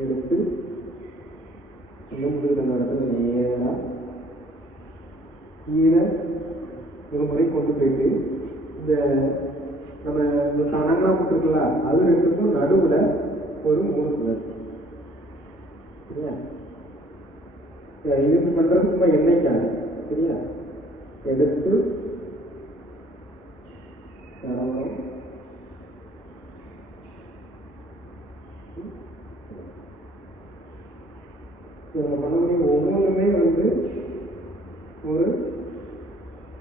எடுத்து முதுகு தண்டோடத்தில் நேராக கீழே ஒரு முறை கொண்டு போயிட்டு இந்த நம்ம இந்த கணங்கா போட்டுருக்கல அது ரெண்டுக்கும் நடுவில் ஒரு 3 சுழற்சி. சரியா? இது பண்ணுறது சும்மா எண்ணெய்க்கான. சரியா? எடுத்து தரணும். நம்ம பண்ணக்கூடிய ஒவ்வொன்றுமே வந்து ஒரு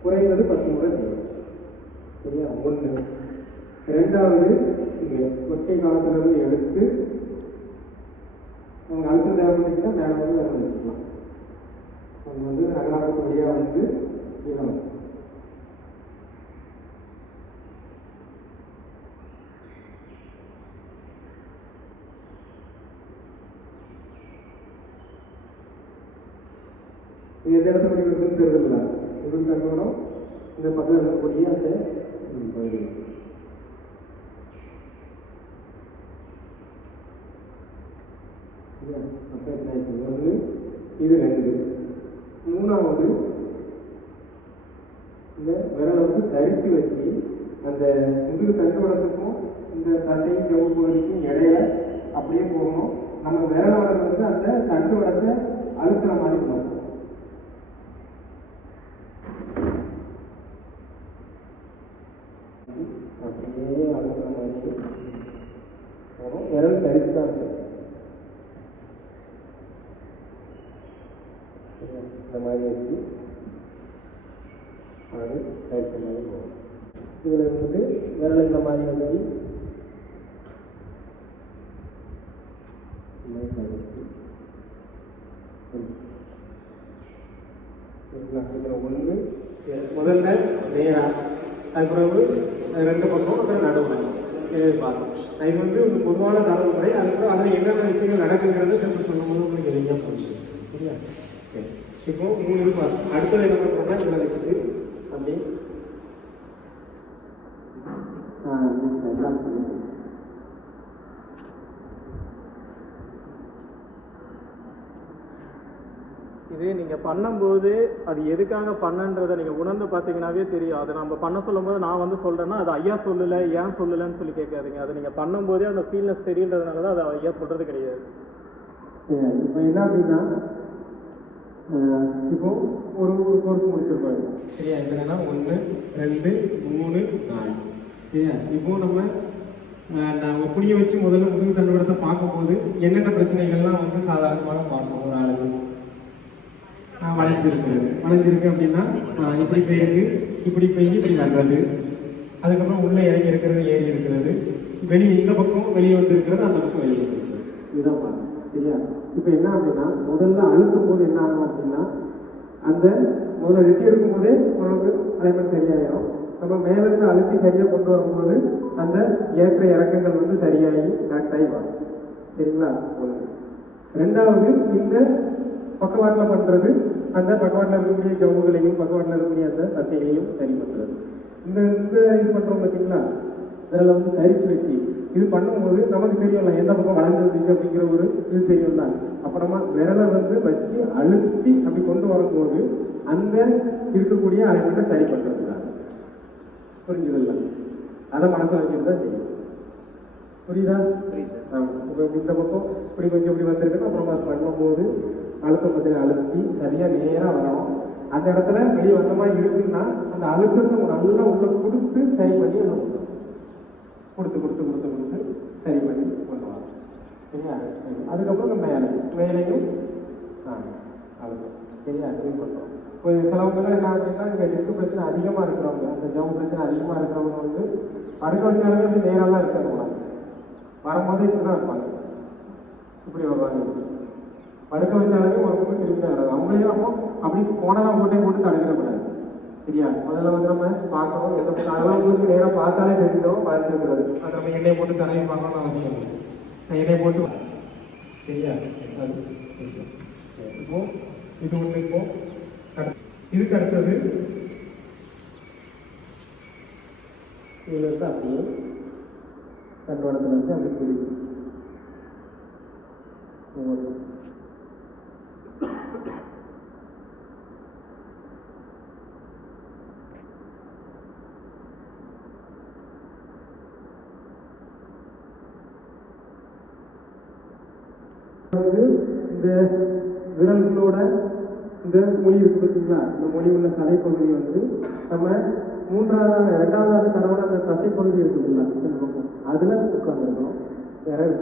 குறைந்தது 10 முறை செய்யணும். சரியா? 1. 2வது இங்கே கொச்சை காலத்திலிருந்து எடுத்து அவங்க அழுத்தம் தேவைப்பட்டுச்சுன்னா மேலே வந்து வேலை வச்சுக்கலாம். அவங்க வந்து ரங்கநாதத்து வழியாக வந்து கீழே வந்து எந்த இடத்துல இருக்குன்னு தெரியல. உடல் தன்னோடம் இந்த பக்கம் இருக்கக்கூடிய அந்த பகுதி ஒன்று, இது 2. 3வது இந்த விரலை வந்து சரிச்சு வச்சு அந்த முதுகு தண்டுவடத்துக்கும் இந்த தசை ஜவு பகுதிக்கும் இடையில அப்படியே போகணும். நம்ம விரலோட வந்து அந்த தண்டுவடத்தை அழுத்துற மாதிரி போகணும். அப்படியே அழுத்துற மாதிரி போகணும். விரல் சரிச்சு தான் இருக்கு. இந்த மாதிரி வச்சு அது சரிச்ச மாதிரி போகணும். இதில் வந்துட்டு விரல் இந்த மாதிரி வச்சு இதில் 1 முதல்ல நேராக, அது பிறகு 2 பக்கம் அப்புறம் நடுவுல பார்த்தோம். இது வந்து ஒரு பொதுவான தலைமுறை. அதுக்கப்புறம் அதில் என்னென்ன விஷயங்கள் நடக்குங்கிறது திரும்ப சொல்லும்போது உங்களுக்கு எளிமையாக புரிஞ்சுது. சரியா? சரி, இப்போ 3 இது பார்த்தோம். அடுத்தது என்ன பண்ணுறோம்னா இதில் வச்சுட்டு அப்படி இது நீங்கள் பண்ணும்போது அது எதுக்காக பண்ணன்றதை நீங்கள் உணர்ந்து பார்த்தீங்கன்னாவே தெரியும். அதை நம்ம பண்ண சொல்லும் போது நான் வந்து சொல்கிறேன்னா அது ஐயா சொல்லலை ஏன் சொல்லலைன்னு சொல்லி கேட்காதீங்க. அதை நீங்கள் பண்ணும்போதே அந்த ஃபீல்னஸ் தெரியுன்றதுனால தான் அதை ஐயா சொல்கிறது கிடையாது. இப்போ என்ன அப்படின்னா இப்போ ஒரு கோர்ஸ் முடிச்சிருப்பாங்க. சரியா? என்னன்னா 1 2 3 4. சரியா? இப்போ நம்ம ஒரு புளியை வச்சு முதல்ல முதுகு தண்டுவடத்தை பார்க்கும்போது என்னென்ன பிரச்சனைகள்லாம் வந்து சாதாரணமாக பார்க்கணும். ஒரு ஆளுக்கு வளைஞ்சிருக்கு அப்படின்னா இப்படி பெய்யுது, இப்படி பெய்ஞ்சு இப்படி நடுறது, அதுக்கப்புறம் உள்ளே இறங்கி இருக்கிறது, ஏறி இருக்கிறது, வெளியே இந்த பக்கம் வெளியே வந்து இருக்கிறது, அந்த பக்கம் வெளியே வந்துருக்கிறது. இதுதான் பார்க்கணும். சரியா? இப்போ என்ன அப்படின்னா முதல்ல அழுத்தும் போது என்ன ஆகும் அப்படின்னா அந்த முதல்ல ரெட்டி எடுக்கும் போதே உணவுக்கு அலைமெண்ட் சரியாயிடும். நம்ம மேலிருந்து அழுத்தி சரியாக கொண்டு வரும்போது அந்த ஏற்ற இறக்கங்கள் வந்து சரியாகி கரெக்டாகி வரும். சரிங்களா? 2வது இந்த பக்கவாட்டில் பண்ணுறது அந்த பக்கவாட்டில் இருக்கக்கூடிய ஜவுகளையும் பக்கவாட்டில் இருக்கக்கூடிய அந்த தசைகளையும் சரி பண்ணுறது. இந்த இது பண்ணுறோம் பார்த்தீங்களா? அதில் வந்து சரிச்சு வச்சு இது பண்ணும்போது நமக்கு தெரியும்ல எந்த பக்கம் வளைஞ்சிருந்துச்சு அப்படிங்கிற ஒரு இது தெரியும்ல. அப்புறமா விரலை வந்து வச்சு அழுத்தி அப்படி கொண்டு வரும்போது அந்த இருக்கக்கூடிய அலைமெண்ட்டை சரி பண்ணுறதுனால புரிஞ்சுதில்ல. அதை மனசில் வச்சுட்டு தான் செய்யும். புரியுதா? இப்போ இந்த பக்கம் இப்படி கொஞ்சம் இப்படி வந்திருக்குன்னா அப்புறமா அது பண்ணும்போது அழுத்தம் பற்றி அழுத்தி சரியாக நேராக வரணும். அந்த இடத்துல வெளியே வந்த மாதிரி இருக்குன்னா அந்த அழுத்தத்தை நல்லா உள்ள கொடுத்து சரி பண்ணி அதை கொடுத்து சரி பண்ணி கொண்டு வரணும். சரியா? அதுக்கப்புறம் மேலையும் அழுத்தம். சரியா? இது பண்ணுறோம். இப்போ சிலவங்கெல்லாம் என்ன அப்படின்னா இந்த டிஸ்க் பிரச்சனை அதிகமாக இருக்கிறவங்க, அந்த ஜவு பிரச்சனை அதிகமாக இருக்கிறவங்க வந்து படுக்க வச்சாலுமே வந்து நேரெல்லாம் இருக்காங்க. வரும்போது இப்படி தான் இருப்பாங்க, இப்படி வருவாங்க. படுக்க வச்சாலுமே ஒரு பக்கம் திரும்பி தான் வராது. அவங்களையும் அப்போ அப்படி போனலாம் போட்டு தடுக்கிடக்கூடாது. சரியா? முதல்ல வந்து நம்ம பார்க்கணும் எந்த பக்கம். அதெல்லாம் உங்களுக்கு நேராக பார்த்தாலே தெரிஞ்சிடும் பார்த்துருக்கிறது. அது நம்ம எண்ணெய் போட்டு தடவி பார்க்கணும்னு அவசியம் இல்லை. எண்ணெய் போட்டு சரியா? இப்போ இது ஒன்று. இப்போ இதுக்கு அடுத்தது இதுல இருந்து அப்படியே தண்டோடத்துல இருந்து அப்படி பிரிச்சு இந்த விரல்களோட இந்த மொழி இருக்கு பார்த்தீங்களா, இந்த மொழி உள்ள சதைப்பகுதி நம்ம ரெண்டாவது தடவை அந்த தசைப்பகுதி இருக்குதுல்ல இந்த பக்கம் அதில் உட்காந்துருக்கணும். விரல்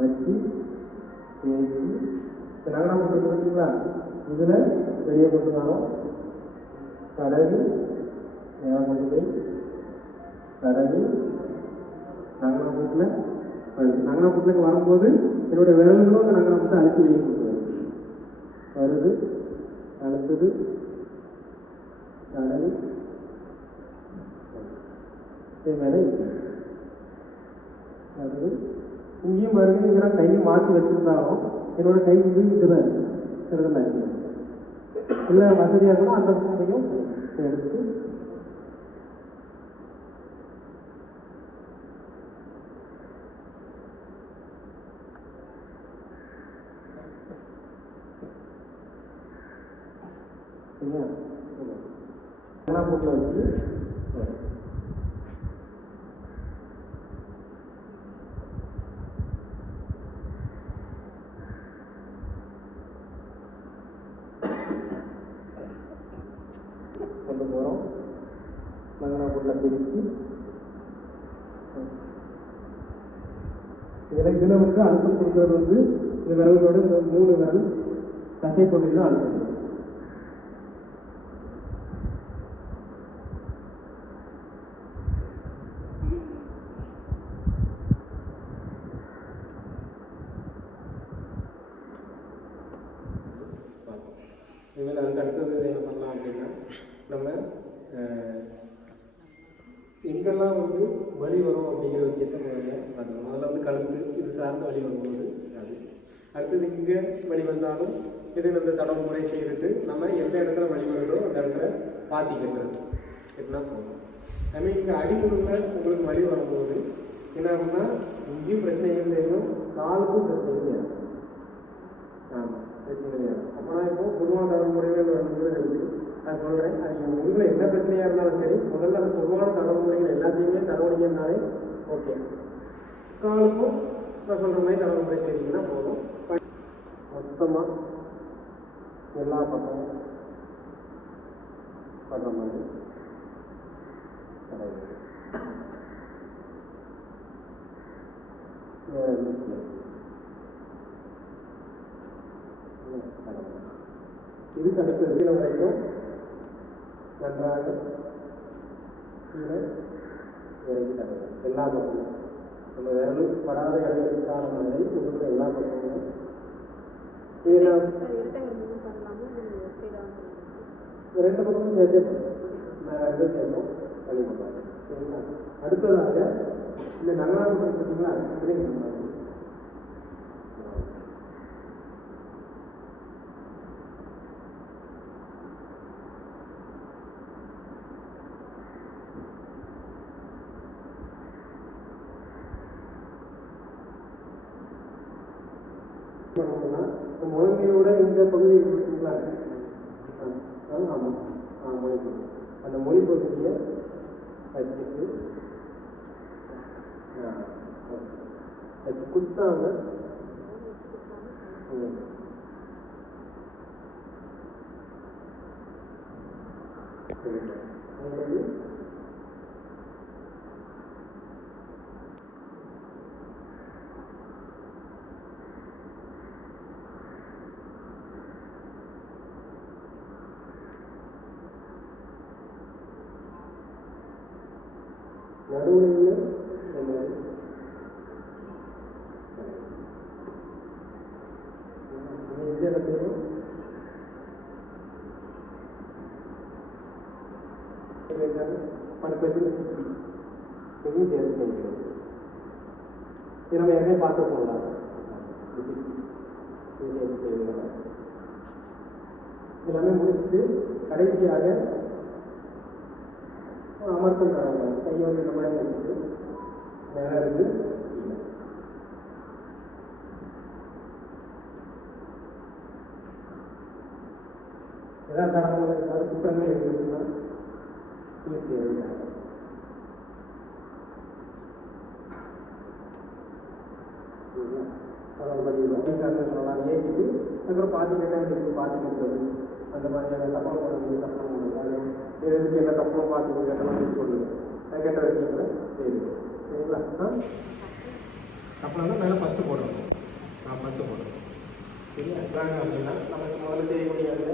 வச்சு தேய்ச்சி இந்த நகராமட்டு இருக்கு பார்த்தீங்களா, இதில் வெளியே கொண்டு வரோம். தடவி நேரம் கொண்டு போய் தடவி நங்கனாப்புட்டுக்கு வரும்போது என்னுடைய விரல்களும் அந்த நங்கனாப்புட்டை அழுத்தி வெளியே கொண்டு வருது. அழுத்துது, தடவி மேலே அது இங்கேயும் பாருங்க. இங்கே கையை மாற்றி வச்சிருந்தாலும் என்னோட கை இதுதான் இல்லை வசதியாக இருக்கணும். அந்த பக்கம் எடுத்து போட்டில் வச்சு கொண்டு போகிறோம். மங்கனா போட்டில் பிரித்து இதில் அழுத்தம் கொடுக்கறது இந்த விரல்களோட இந்த 3 விரல் தசைப்பகுதியில் தான் அழுத்தம். இதில் அதுக்கு அடுத்தது என்ன பண்ணலாம் அப்படின்னா, நம்ம எங்கெல்லாம் வலி வரும் அப்படிங்கிற விஷயத்த முதல்ல கழுத்து இது சார்ந்த வலி வரும்போது அது அடுத்தது இங்கே வலி வந்தாலும் இது நம்ம தடவு முறை செய்துட்டு நம்ம எந்த இடத்துல வலி வருதோ அந்த இடத்துல பாத்திக்கிறது எப்படின்னா போகணும். அதுமாதிரி இங்கே அடிமுறையில் உங்களுக்கு வலி வரும்போது என்ன ஆகும்னா இங்கேயும் பிரச்சனைகள் தெரியும், காலுக்கும் பிரச்சனைகள். ஆமாம், பிரச்சனை. அப்போனா இப்போ பொதுவான தடவு முறைகள் இருக்குது. நான் சொல்கிறேன், அது எங்கள் முதுகில் என்ன பிரச்சனையாக இருந்தாலும் சரி, முதல்ல அந்த பொதுவான தடவு முறைகள் எல்லாத்தையுமே தடவணிங்கன்னாலே ஓகே. காலுக்கும் நான் சொல்கிற மாதிரி தடவு முறை செய்தீங்கன்னா போதும். மொத்தமாக எல்லா பக்கமும் பண்ணுற மாதிரி தடவை இதுக்கு அடுத்தது கீழே வரைக்கும் நன்றாக கீழே இறங்கி தடவை எல்லா பக்கமும் நம்ம விரல் படாத இடங்களுக்கான மாதிரி உங்களுக்கு எல்லா பக்கமும் ரெண்டு பக்கமும் சேர்த்தே ரெண்டு சேர்ந்தோம் தனி பண்ணுறாங்க. சரிங்களா? அடுத்ததாக இந்த நகராட்சி பார்த்தீங்களா, முழங்கையோட இந்த பகுதி இருக்குங்களா, ஆமாம் மொழிப்பகுதி, அந்த மொழிப்பகுதியை வச்சுட்டு வச்சு குத்தாம நடுவில் இந்த இடத்தையும் படுப்பதில் சிப்பி இதையும் சேர்த்து செய்கிறோம். இது நம்ம எங்கே பார்த்து போகலாம். இது சேர்த்து செய்யணும். எல்லாமே முடிச்சுட்டு கடைசியாக அமர்த்தம் தராங்க. கையை இந்த மாதிரி வச்சுட்டு மேலே இருந்து ஏதாவது தடங்கள் ஏதாவது குற்றங்கள் இருந்துச்சுன்னா சீர்த்தி எழுதுறாங்க. சொல்லலாம் ஏற்றிட்டு அதுக்கப்புறம் பாத்தி கட்ட வேண்டியது பாத்தி கட்டுறது அந்த மாதிரியான தப்பாக போடுறது தப்பம் எதுக்கு என்ன தப்பணும் பாத்தி கட்டணும் சொல்லுது அது கெட்ட விஷயங்களை செய்யுது. சரிங்களா? அப்புறம் மேலே 10 போடணும். 10 போடணும். சரியா? அப்படின்னா நம்ம முதல்ல செய்யக்கூடிய அந்த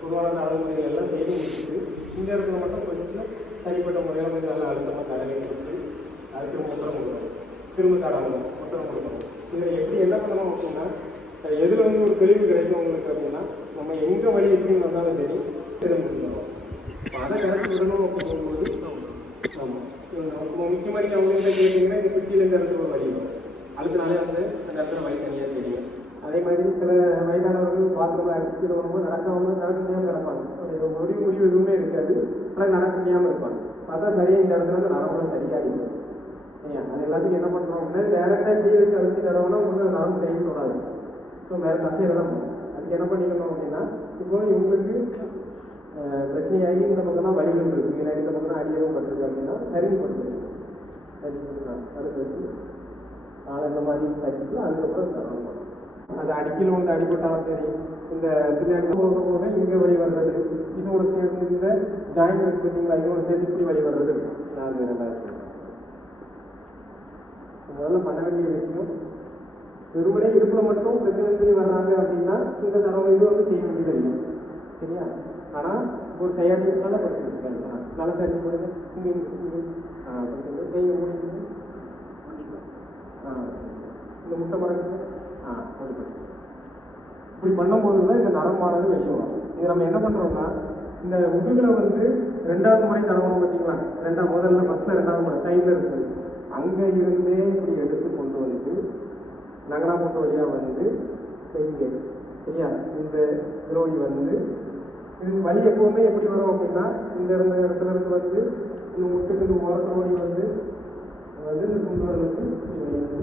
பொதுவான அளவுமுறைகள் எல்லாம் செய்து முடிச்சுட்டு இந்த இடத்துல மட்டும் கொஞ்சம் தனிப்பட்ட முறையில் கொஞ்சம் நல்லா அழுத்தமாக தடவை வச்சு அதுக்கு முத்திரம் கொடுக்கணும். திரும்ப தடவணும், முத்திரம் கொடுக்கணும். இதில் எப்படி என்ன பண்ணணும் அப்படின்னா எதில் வந்து ஒரு தெளிவு கிடைக்கும் உங்களுக்கு அப்படின்னா நம்ம எங்கே வழி எப்படின்னு வந்தாலும் சரி தெரிஞ்சுக்கணும். அதை கிடச்சி விடணும் அப்படின்னு போகும்போது ஆமாம் முக்கியமாக அவங்கள்ட்ட கேட்டிங்கன்னா இந்த குட்டியில் இந்த இடத்துல ஒரு வழி வரும். அதுக்குனாலே வந்து அந்த இடத்துல வழி தனியாக தெரியும். அதே மாதிரி சில வயதானவர்கள் பாத்ரூமில் அடிச்சுட்டு வரும்போது நடக்க முடியாமல் கிடப்பாங்க. முடிவு எதுவுமே இருக்காது. ஆனால் நடக்க முடியாமல் இருப்பாங்க. பார்த்தா சரியாக இந்த இடத்துல வந்து நரம்புல சரியாக இருக்கும். சரியா? அது எல்லாத்துக்கும் என்ன பண்ணுறோம் அப்படின்னா டேரெக்டாக இப்படியே வச்சு அழுத்தி தடவைனா ஒன்றும் நரம்பு கையில் தொடாது. ஸோ வேறு தசையில் தான் போகும். அதுக்கு என்ன பண்ணிக்கணும் அப்படின்னா இப்போ இவங்களுக்கு பிரச்சனையாகி இந்த பக்கம்னா வலிகள் இருக்குது இல்லை இந்த பக்கம் அடியவும் பட்டிருக்கு அப்படின்னா சரிப்படுத்துறது அடுத்து வச்சு காலை இந்த மாதிரி தச்சுட்டு அதுக்கப்புறம் தரணும். அந்த அடிக்கல் வந்து அடிபட்டாலும் சரி இந்த பின்னாடி போக போக இங்கே வழி வர்றது இதோட சேர்ந்து இந்த ஜாயின் எடுத்துக்கிட்டீங்களா இதோட சேர்த்து இப்படி வழி வர்றது நான் 2000 முதல்ல பண்ண வேண்டிய விஷயம் வெறுமனே இடுப்பில் மட்டும் பிரச்சனை வர்றாங்க அப்படின்னா இந்த தடவை இது வந்து செய்ய வேண்டியது இல்லை. சரியா? ஆனால் ஒரு செயலினால படுத்துருக்காங்க நல்லா சரி பண்ணுங்க. இங்கே கையை முடிக்குது இந்த முட்டை மடக்கு இப்படி பண்ணும்போது தான் இந்த நரம்பானது வெளியே வரும். இது நம்ம என்ன பண்ணுறோம்னா இந்த முதுகுல வந்து 2வது முறை தடவணும் பார்த்தீங்களா? முதல்ல ஃபஸ்ட்டில் 2வது முறை சைடில் இருக்குது அங்கே இருந்தே இப்படி எடுத்து கொண்டு வந்து நகரா போட்ட வழியாக வந்து இங்கே சரியா இந்த துரோகி வந்து இது வழி எப்போவுமே எப்படி வரும் அப்படின்னா இந்த இடத்துல இருந்து வந்து இந்த முட்டுக்கு இந்த ஓரத்தோடி வந்து இந்த சுண்டுவர்களுக்கு வந்து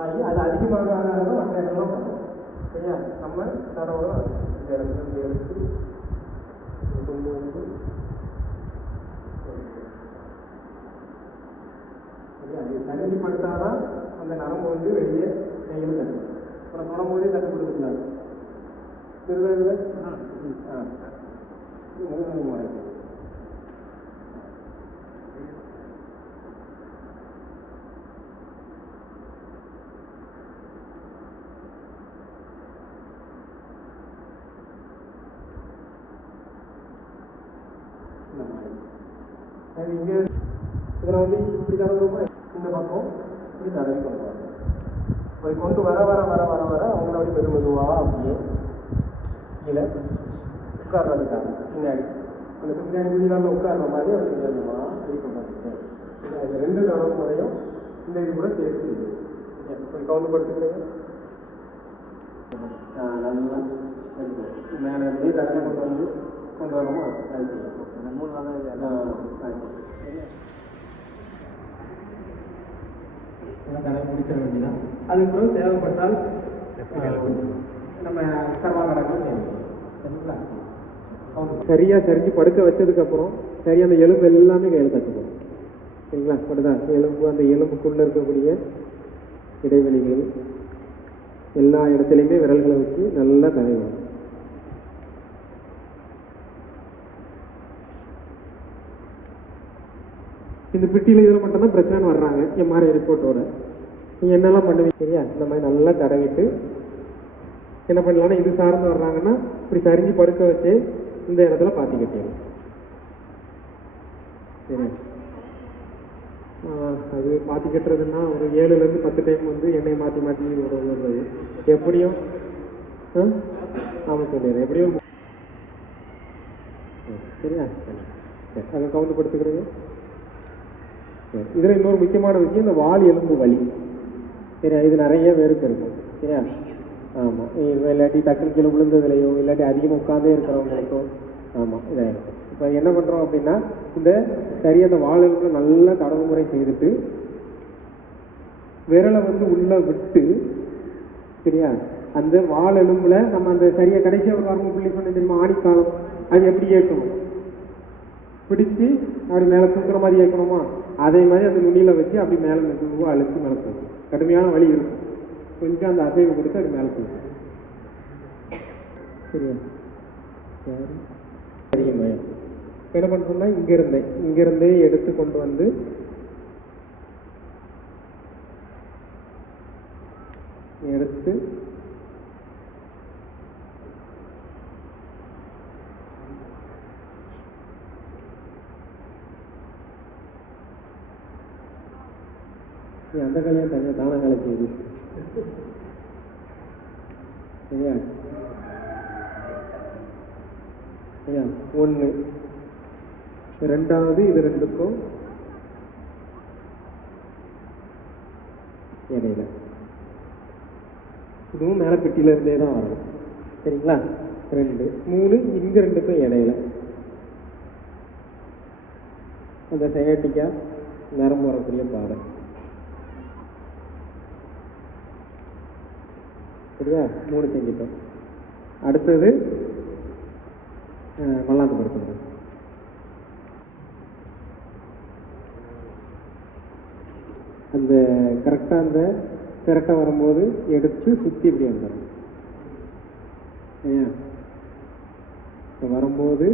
ஆகி அது அதிகமாக மற்ற இடம்லாம் பண்ணும். சரியா? நம்ம தடவை இந்த இடத்துல இருந்து எடுத்து கொண்டு வந்து அது சரிப்படுத்தாதான் அந்த நரம்பு வந்து வெளியே கையில் தட்டும். அப்புறம் தொடரும்போதே தட்டு கொடுத்துக்கலாம். திருவிழா முறை இங்கே இதில் வந்து இப்படி தடவை இந்த பக்கம் இப்படி தடவி கொண்டு வரும். அப்படி கொண்டு வர வர வர வர வர அவங்கள அப்படி மெதுவாக அப்படியே கீழே உட்கார்றதுக்காக பின்னாடி அந்த பின்னாடி குடிகாலில் உட்கார்ற மாதிரி அப்படி வேணுமா அப்படி கொண்டு வந்து 2 தடவை முறையும் இந்த இது கூட சேர்த்து செய்யுது. இப்படி கவுண்ட் படுத்துக்கிறீங்க நல்லா மேலே இருந்து தடவை கொண்டு வரணுமா அது செய்யும். 3 கணக்கு முடிச்சிட வேண்டியதான். அதுக்கப்புறம் தேவைப்பட்டால் நம்ம சர்வாகடங்கள் செய்யணும். சரிங்களா? சரியாக சரிஞ்சு படுக்க வச்சதுக்கப்புறம் சரியாக அந்த எலும்பு எல்லாமே கையில் தட்டுக்கணும். சரிங்களா? அப்படிதான் எலும்பு அந்த எலும்புக்குள்ளே இருக்கக்கூடிய இடைவெளிகள் எல்லா இடத்துலையுமே விரல்களை வச்சு நல்லா தடவணும். இந்த பிட்டியில் இதில் மட்டும்தான் பிரச்சனை வர்றாங்க எம்ஆர்ஐ ரிப்போர்ட்டோட. நீங்கள் என்னெல்லாம் பண்ணுவீங்க? சரியா? இந்த மாதிரி நல்லா தடவிட்டு என்ன பண்ணலாம்னா இது சார்ந்து வர்றாங்கன்னா இப்படி சரிஞ்சு படுக்க வச்சு இந்த இடத்துல பாத்தி கட்டிடணும். சரி, அது பாத்தி கட்டுறதுன்னா ஒரு 7லேருந்து 10 டைம் வந்து எண்ணெய் மாற்றி மாற்றி வருவது எப்படியும் ஆமாம் சொல்லிடுறேன் எப்படியும். சரியா? சரி, அதை கவுந்து படுத்துக்கிறது. இதில் இன்னொரு முக்கியமான விஷயம் இந்த வால் எலும்பு வலி. சரியா? இது நிறைய பேருக்கு இருக்கும். சரியா? ஆமாம், இல்லாட்டி டக்குனு கீழே விழுந்ததுலையோ இல்லாட்டி அதிகமாக உட்காந்தே இருக்கிறவங்களுக்கோ ஆமாம் இதாகிருக்கும். இப்போ என்ன பண்ணுறோம் அப்படின்னா இந்த சரியாக அந்த வால் எலும்புல நல்லா தடவு முறை செய்துட்டு விரலை வந்து உள்ளே விட்டு சரியா அந்த வால் எலும்புல நம்ம அந்த சரியாக கடைசியாக ஒரு வரம்பு புள்ளி சொன்ன தெரியுமா ஆணிக்காலம் அது எப்படி ஏற்கணும், பிடிச்சி அப்படி மேலே தூக்குற மாதிரி ஏற்கணுமா, அதே மாதிரி அந்த நுனியில் வச்சு அப்படி மேலே மெதுவாக அழுத்தி மேலே தூக்கும். கடுமையான வலி இருக்கும், கொஞ்சம் அந்த அசைவு கொடுத்து அது மேலே தூக்கும். சரியா? சரிங்க. என்ன பண்ணுறோம்னா இங்கிருந்தே எடுத்து கொண்டு வந்து எடுத்து அந்த கல்யாணம் தனியாக தான வேலை செய்யுது. சரியா? சரியா? ஒன்று. ரெண்டாவது இது ரெண்டுக்கும் இடையில இதுவும் மேலே பெட்டியில இருந்தே தான் வரணும். சரிங்களா? 2 3 இங்க ரெண்டுக்கும் இடையில அந்த சயாட்டிக்கா நரம்பு வரக்கூடிய பாதை. சரியா? 3 செஞ்சுட்டோம். அடுத்தது மல்லாந்து படுத்துறது. அந்த கரெக்டாக அந்த சிரட்டை வரும்போது எடுத்து சுற்றி இப்படி வந்துடும். சரியா? இப்போ வரும்போது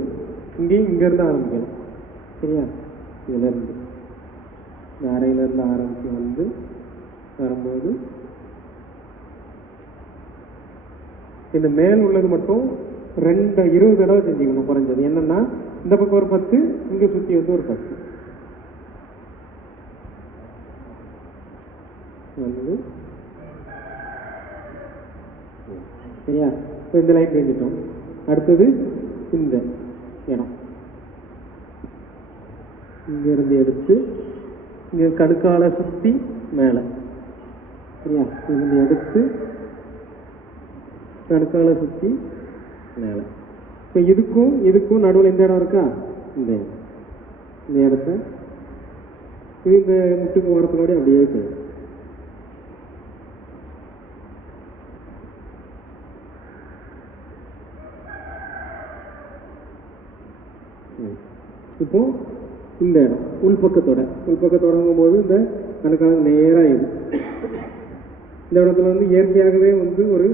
இங்கேயும் இங்கேருந்து ஆரம்பிக்கணும். சரியா? இதிலேருந்து இந்த அறையிலேருந்து ஆரம்பித்து வந்து வரும்போது இந்த மேல் உள்ளது மட்டும் 20 தடவை செஞ்சுக்கணும் குறைஞ்சது. என்னன்னா இந்த பக்கம் ஒரு 10, இங்கே சுற்றி வந்து ஒரு 10 வந்து. சரியா? இப்போ இந்த லைன் செஞ்சுட்டோம். அடுத்தது இந்த இடம் இங்கிருந்து எடுத்து இங்கே கணுக்கால சுற்றி மேலே. சரியா? இருந்து எடுத்து கணுக்கால சுற்றி மேலே. இப்போ இதுக்கும் நடுவில் இந்த இடம் இருக்கா, இந்த இடத்த இது இந்த முட்டுக்கு ஓரத்தினோட அப்படியே போயிடும். இப்போ இந்த இடம் உள்பக்கத்தொடங்கும் போது இந்த கணுக்கால நேராக இந்த இடத்துல வந்து இயற்கையாகவே வந்து ஒரு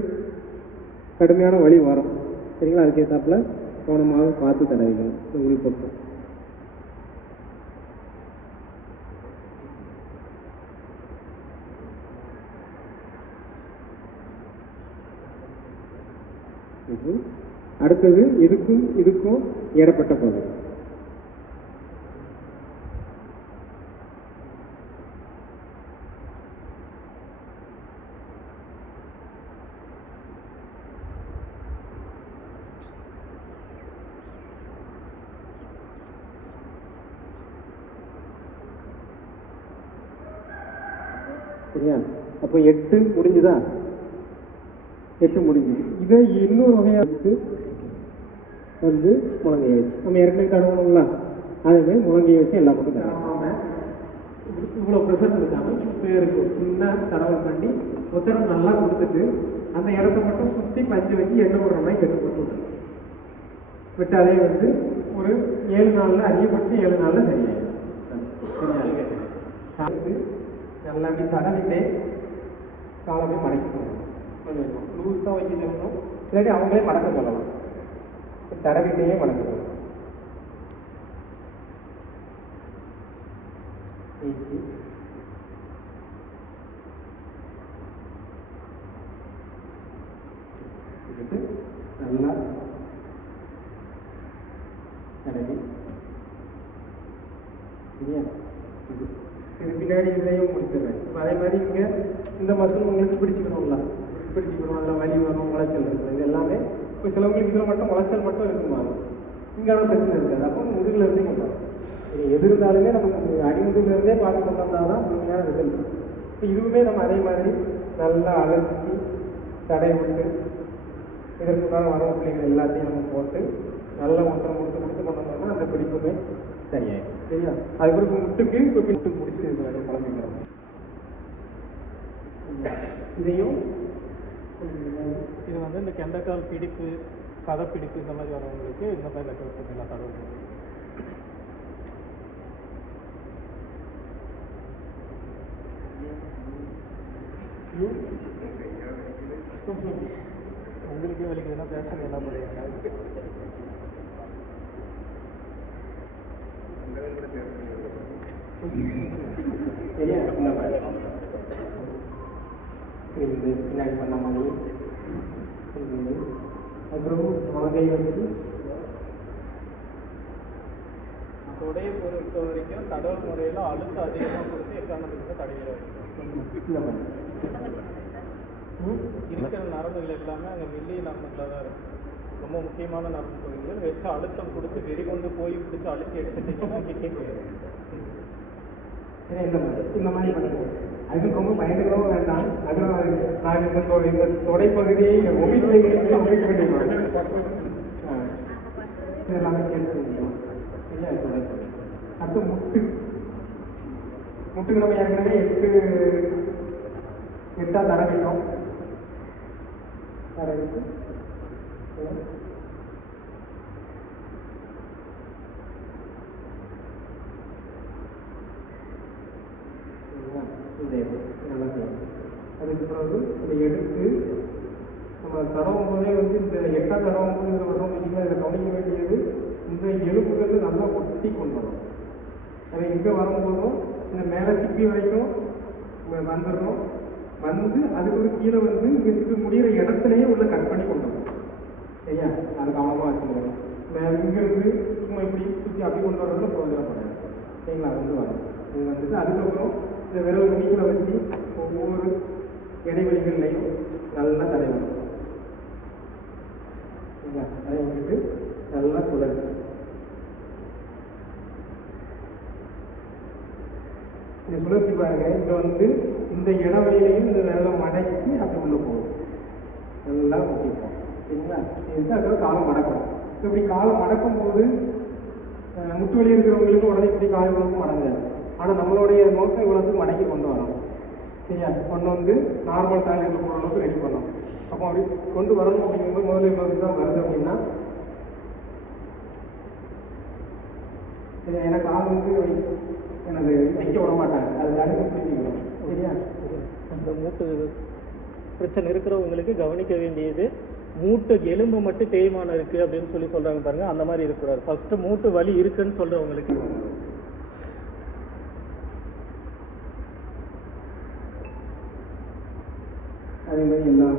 கடுமையான வலி வரும். சரிங்களா? அதுக்கேற்றாப்புல கவனமாக பார்த்து தடவிக்கணும் இந்த உள்பக்கம். அடுத்தது இதுக்கும் ஏறப்பட்ட பகுதி. சரியா? அப்போ 8 முடிஞ்சுதா? 8 முடிஞ்சு. இதை இன்னொரு வகையாக வந்து முழங்கையை வச்சு நம்ம ஏற்கனவே தடவணுங்களா, அதேமாதிரி முழங்கையை வச்சு எல்லா பக்கம் தடவாமல் இவ்வளோ ப்ரெஷர் இருக்காமல் பேருக்கு ஒரு சின்ன தடவல் பண்ணி ஒத்தரம் நல்லா கொடுத்துட்டு அந்த இடத்த மட்டும் சுற்றி பஞ்சு வச்சு எண்ணெய் போடுற மாதிரி எண்ணெய் போட்டு விட்டுருங்க. விட்டாலே வந்து ஒரு 7 நாளில், அதிகபட்சம் 7 நாளில் சரியாயிடும். சாப்பிட்டு நல்லா அப்படி தடவிட்டே காலை போய் மடக்கி போடணும். கொஞ்சம் லூஸாக வைக்க சொல்லணும், இல்லாட்டி அவங்களே மடக்க சொல்லலாம். தடவிட்டே மடக்க சொல்லணும். நல்லா தடவி. சரியா? இது பின்னாடி இதையும் முடிச்சிடுறேன். அதே மாதிரி இங்கே இந்த மசில் உங்களுக்கு பிடிச்சிக்கணும்ல, பிடிச்சிக்கணும், அதில் வலி வரும், முளைச்சல் இருக்குது. இது எல்லாமே இப்போ சிலவங்களுக்கு இதில் மட்டும் முளைச்சல் மட்டும் இருக்குமாங்க, இங்கெல்லாம் பிரச்சனை இருக்காது. அப்போ முதுகில் இருந்தே கொண்டு வரும். எது இருந்தாலுமே நமக்கு அடிமுதுகிலிருந்தே பார்த்து கொண்டு வந்தால் தான் முழுமையான ரிசல்ட். இப்போ இதுவுமே நம்ம அதே மாதிரி நல்லா அலர்த்தி தடை விட்டு இதற்குண்டான வரவு பிள்ளைகள் எல்லாத்தையும் நம்ம போட்டு நல்லா ஒருத்தரம் கொடுத்து கொண்டு வந்தோம்னா அந்த பிடிப்புமே சரியாயிடும். சரியா? அதுக்கப்புறம் முட்டுக்கு இப்போ பிட்டு முடிச்சு குழம்பிக்கிறோம். இதையும் இது வந்து இந்த கெண்டைக்கால் பிடிப்பு சதப்பிடிப்பு இந்த மாதிரி வரவங்களுக்கு இந்த மாதிரி ரெக்கமெண்ட் பண்ணிடலாம் தடவை. உங்களுக்கே வலிக்குதுன்னா பேஷன் என்ன பண்ணுவீங்க? பின்னாடி பண்ண மாதிரி அப்புறம் மகை வச்சு தொடையை பொறுத்த வரைக்கும் தடவல் முறையில் அழுத்தம் அதிகமாக கொடுத்து எக்காரணத்துக்கு தடையில இருக்கிற நரம்புகள் எல்லாமே அங்கே மெல்லிய நரம்புகளாக தான் இருக்கும். ரொம்ப முக்கியமான நரம்பு பகுதிகள் வச்சு அழுத்தம் கொடுத்து வெறி கொண்டு போய் பிடிச்சி அழுத்தி எடுத்துட்டீங்கன்னா கிட்டே போயிடும். இந்த மாதிரி பண்ணுறது அதுவும் ரொம்ப பயந்துக்கவும் வேண்டாம். அதுவும் நான் இந்த தொடைப்பகுதியை ஒமிட் செய்கிறேன் ஒமிட் பண்ணிடுவேன். எல்லாமே சேர்த்து செஞ்சுக்கலாம். சரியா? தொடைப்பகுதி அடுத்து முட்டுக்கு நம்ம ஏற்கனவே 8 தடவிட்டோம். தடவிட்டு நல்லா செய்யணும். அதுக்கு பிறகு இதை எடுத்து நம்ம தடவும் போதே இந்த 8 தடவும் போது இதில் வரும் பார்த்தீங்கன்னா இதில் கவனிக்க வேண்டியது இந்த எலும்புகள் நல்லா ஒட்டி கொண்டு வரும். அதை இங்கே வரும்போதும் இந்த மேலே சிப்பி வரைக்கும் வந்துடணும். வந்து அதுக்கு கீழே இங்கே சிப்பி முடிகிற இடத்துலையே உள்ள கட் பண்ணி கொண்டு வரும். சரியா? அது கவனமாக வச்சுக்கணும். இங்கேருந்து சும்மா இப்படி சுற்றி அப்படி கொண்டு வர்றதுல பிரயோஜனப்படாது. சரிங்களா? வரும் இது வந்துட்டு அதுக்கப்புறம் இந்த விரல் நுனிகளை வச்சு ஒவ்வொரு இடைவெளிகள்லையும் நல்லா தடையணும். சரிங்களா? அதை வந்துட்டு நல்லா சுழற்சி இந்த சுழற்சி பாருங்க. இங்கே இந்த இடைவெளியிலையும் இந்த நல்லா மடக்கி அப்படி உள்ள போகும். நல்லா முக்கிப்போம். சரிங்களா? இதுதான் காலம் மடக்கணும். இப்படி காலம் மடக்கும் போது முட்டு வலி இருக்கிறவங்களுக்கு உடனே இப்படி காயங்களுக்கும் மடங்காது. ஆனால் நம்மளுடைய நோக்கம் இவ்வளோத்துக்கு மடக்கி கொண்டு வரணும். சரியா? கொண்டு நார்மல் டாய்லெட் போகிற அளவுக்கு ரெடி பண்ணணும். அப்போ அப்படி கொண்டு வரணும் அப்படிங்கும்போது முதல்ல இவ்வளோ தான் வருது அப்படின்னா எனக்கு ஆள் எனக்கு வைக்க விட மாட்டாங்க. அது தடுக்க பிடிச்சிக்கணும். சரியா? அந்த மூட்டு பிரச்சனை இருக்கிறவங்களுக்கு கவனிக்க வேண்டியது மூட்டு எலும்பு மட்டும் தேய்மானம் இருக்குது அப்படின்னு சொல்கிறாங்க பாருங்கள். அந்த மாதிரி இருக்கக்கூடாது. ஃபஸ்ட்டு மூட்டு வலி இருக்குன்னு சொல்கிறவங்களுக்கு அதே மாதிரி எல்லாம்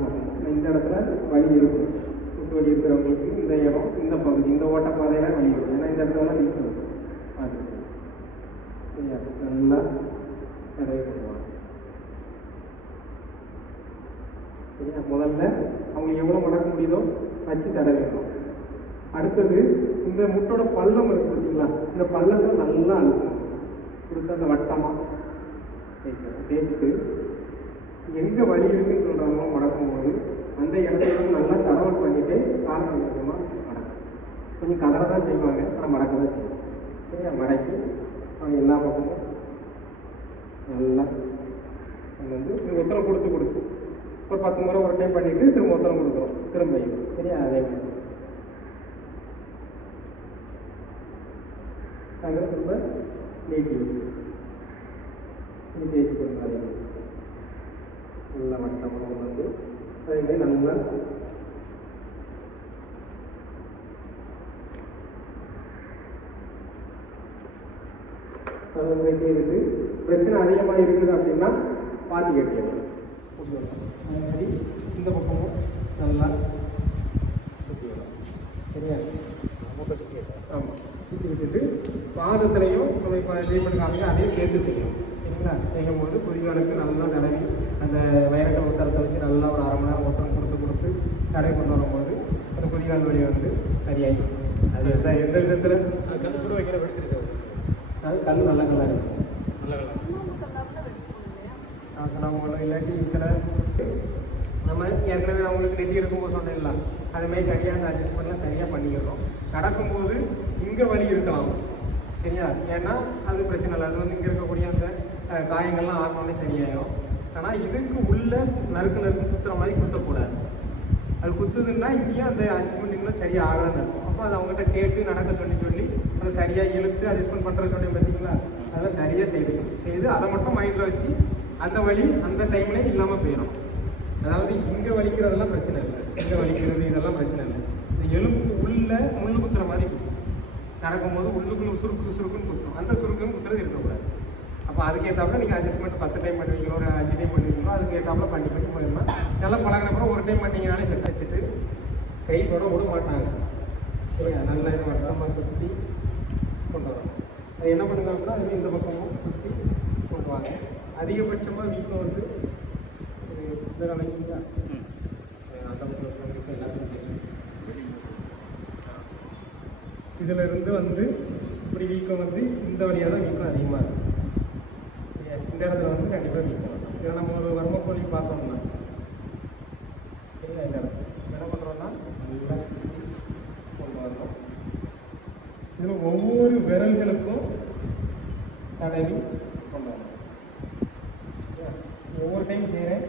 இந்த இடத்துல வலி இருக்கும். மூட்டு வலி இருக்கிறவங்களுக்கு இந்த இடம் இந்த பகுதி இந்த ஓட்டப்பாதையில வலி இருக்கும். ஏன்னா இந்த இடத்துல வீட்டு அது சரியா? நல்லா நிறைய பண்ணுவாங்க. சரியா? முதல்ல அவங்க எவ்வளோ மடக்க முடியுதோ வச்சு தடவிடணும். அடுத்தது இந்த முட்டோட பள்ளம் இருக்கு பார்த்தீங்களா? இந்த பள்ளத்தை நல்லா அழுத்தணும். கொடுத்து அந்த வட்டமாக தேய்ச்சிட்டு எங்கே வலி இருக்குன்னு சொல்கிறாங்களோ மடக்கும் போது அந்த இடத்துல நல்லா தடவல் பண்ணிட்டு காலம் கொஞ்சமாக மடக்கும். கொஞ்சம் கதற தான் செய்வாங்க, ஆனால் மடக்க தான் செய்வாங்க. சரியா? மடக்கி அவங்க எல்லா பக்கமும் நல்லா ஒத்தரம் கொடுத்து ஒரு 10 முறை ஒரு டைம் பண்ணிட்டு திரும்ப ஒத்தரம் கொடுக்குறோம். திரும்ப சரியா? அதே மாதிரி அதில் திரும்ப நீட்டி வச்சு தேய்ச்சி கொடுங்க. நல்லா வட்டமாக அதே மாதிரி நல்லா செய்யுது. பிரச்சனை அதிகமாக இருக்குது அப்படின்னா பாத்தி கட்டிடலாம். அதே மாதிரி இந்த பக்கமும் நல்லா சுற்றி வரும். சரியா? ஆமாம், சுற்றி விட்டுட்டு பாதத்திலையும் நம்ம இப்போ ட்ரீட்மெண்ட் காமிக்க அதையும் சேர்த்து செய்யணும். சரிங்களா? செய்யும்போது குதிகாலுக்கு நல்லா தடவி அந்த வயரட்டை ஒத்தரத்தை வச்சு நல்லா ஒரு 1/2 மணி நேரம் ஒத்தரம் கொடுத்து தடவை கொண்டு வரும்போது அந்த குதிகால் வலி சரியாயிடும். அது எந்த விதத்தில் கல் சுட வைக்கிற வெடிச்சிருச்சு. அது கல் நல்ல கல்லாக இருக்கும். நல்ல கல் நான் சொன்னவங்களும் இல்லாட்டி சில நம்ம ஏற்கனவே அவங்களுக்கு நெட்டி எடுக்கும்போது சொன்னேன்ல அதுமாதிரி சரியாக அந்த அட்ஜஸ்ட்மெண்ட்லாம் சரியாக பண்ணிக்கிறோம். நடக்கும்போது இங்கே வலி இருக்கலாம். சரியா? ஏன்னா அது பிரச்சனை இல்லை. அது இங்கே இருக்கக்கூடிய அந்த காயங்கள்லாம் ஆகணுன்னே சரியாயிடும். ஆனால் இதுக்கு உள்ள நறுக்கு குத்துற மாதிரி குத்தக்கூடாது. அது குத்துதுன்னா இங்கேயும் அந்த அட்ஜஸ்ட்மெண்ட் இன்னும் சரியாக ஆகலன்னு இருக்கும். அப்போ அது அவங்ககிட்ட கேட்டு நடக்க சொல்லி அதை சரியாக இழுத்து அட்ஜஸ்ட்மெண்ட் பண்ணுற சொல்லி பார்த்தீங்களா, அதெல்லாம் சரியாக செய்து அதை மட்டும் மைண்டில் வச்சு அந்த வலி அந்த டைம்லேயே இல்லாமல் போயிடும். அதாவது இங்கே வலிக்கிறதெல்லாம் பிரச்சனை இல்லை, இங்கே வலிக்கிறது இதெல்லாம் பிரச்சனை இல்லை. இந்த எலும்புக்கு உள்ள முள்ளு குத்துற மாதிரி குத்தும். நடக்கும்போது உள்ளுக்குள்ள சுருக்குன்னு குத்தும். அந்த சுருக்குன்னு குத்துறது இருக்கக்கூடாது. அப்போ அதுக்கேற்றாப்புல நீங்கள் அட்ஜஸ்ட்மெண்ட் 10 டைம் பண்ணுவீங்களோ ஒரு 5 டைம் பண்ணுவீங்களோ அதுக்கேற்றாப்புல பண்ணி போயிடலாம். நல்லா பழகினப்புறம் ஒரு டைம் பண்ணிங்கனாலே செட் வச்சுட்டு கை தொட விட மாட்டாங்க. சரியா, நல்லா இது வட்டமாக சுற்றி கொண்டு வரணும். அது என்ன பண்ணுங்க அப்படின்னா அதுவே இந்த பக்கமும் சுற்றி கொண்டு வாங்க. அதிகபட்சமாக வீட்டில் வந்து இந்த நினைக்கிங்களா அந்த பக்கம் எல்லாத்தையும் இதில் இருந்து வந்து இப்படி வீக்கம் வந்து இந்த வழியாக தான் வீக்கம் அதிகமாக இருக்கும். சரியா, இந்த இடத்துல வந்து கண்டிப்பாக வீக்கம் வரும். இதை நம்ம ஒரு வர்மக்கோழி பார்த்தோம்னா சரியா, இந்த இடத்துல என்ன பண்ணுறோம்னா நல்லா சுற்றி கொண்டு வரணும். இதில் ஒவ்வொரு விரல்களுக்கும் தடவி கொண்டு வரணும். சரியா, ஒவ்வொரு டைம் செய்கிறேன்,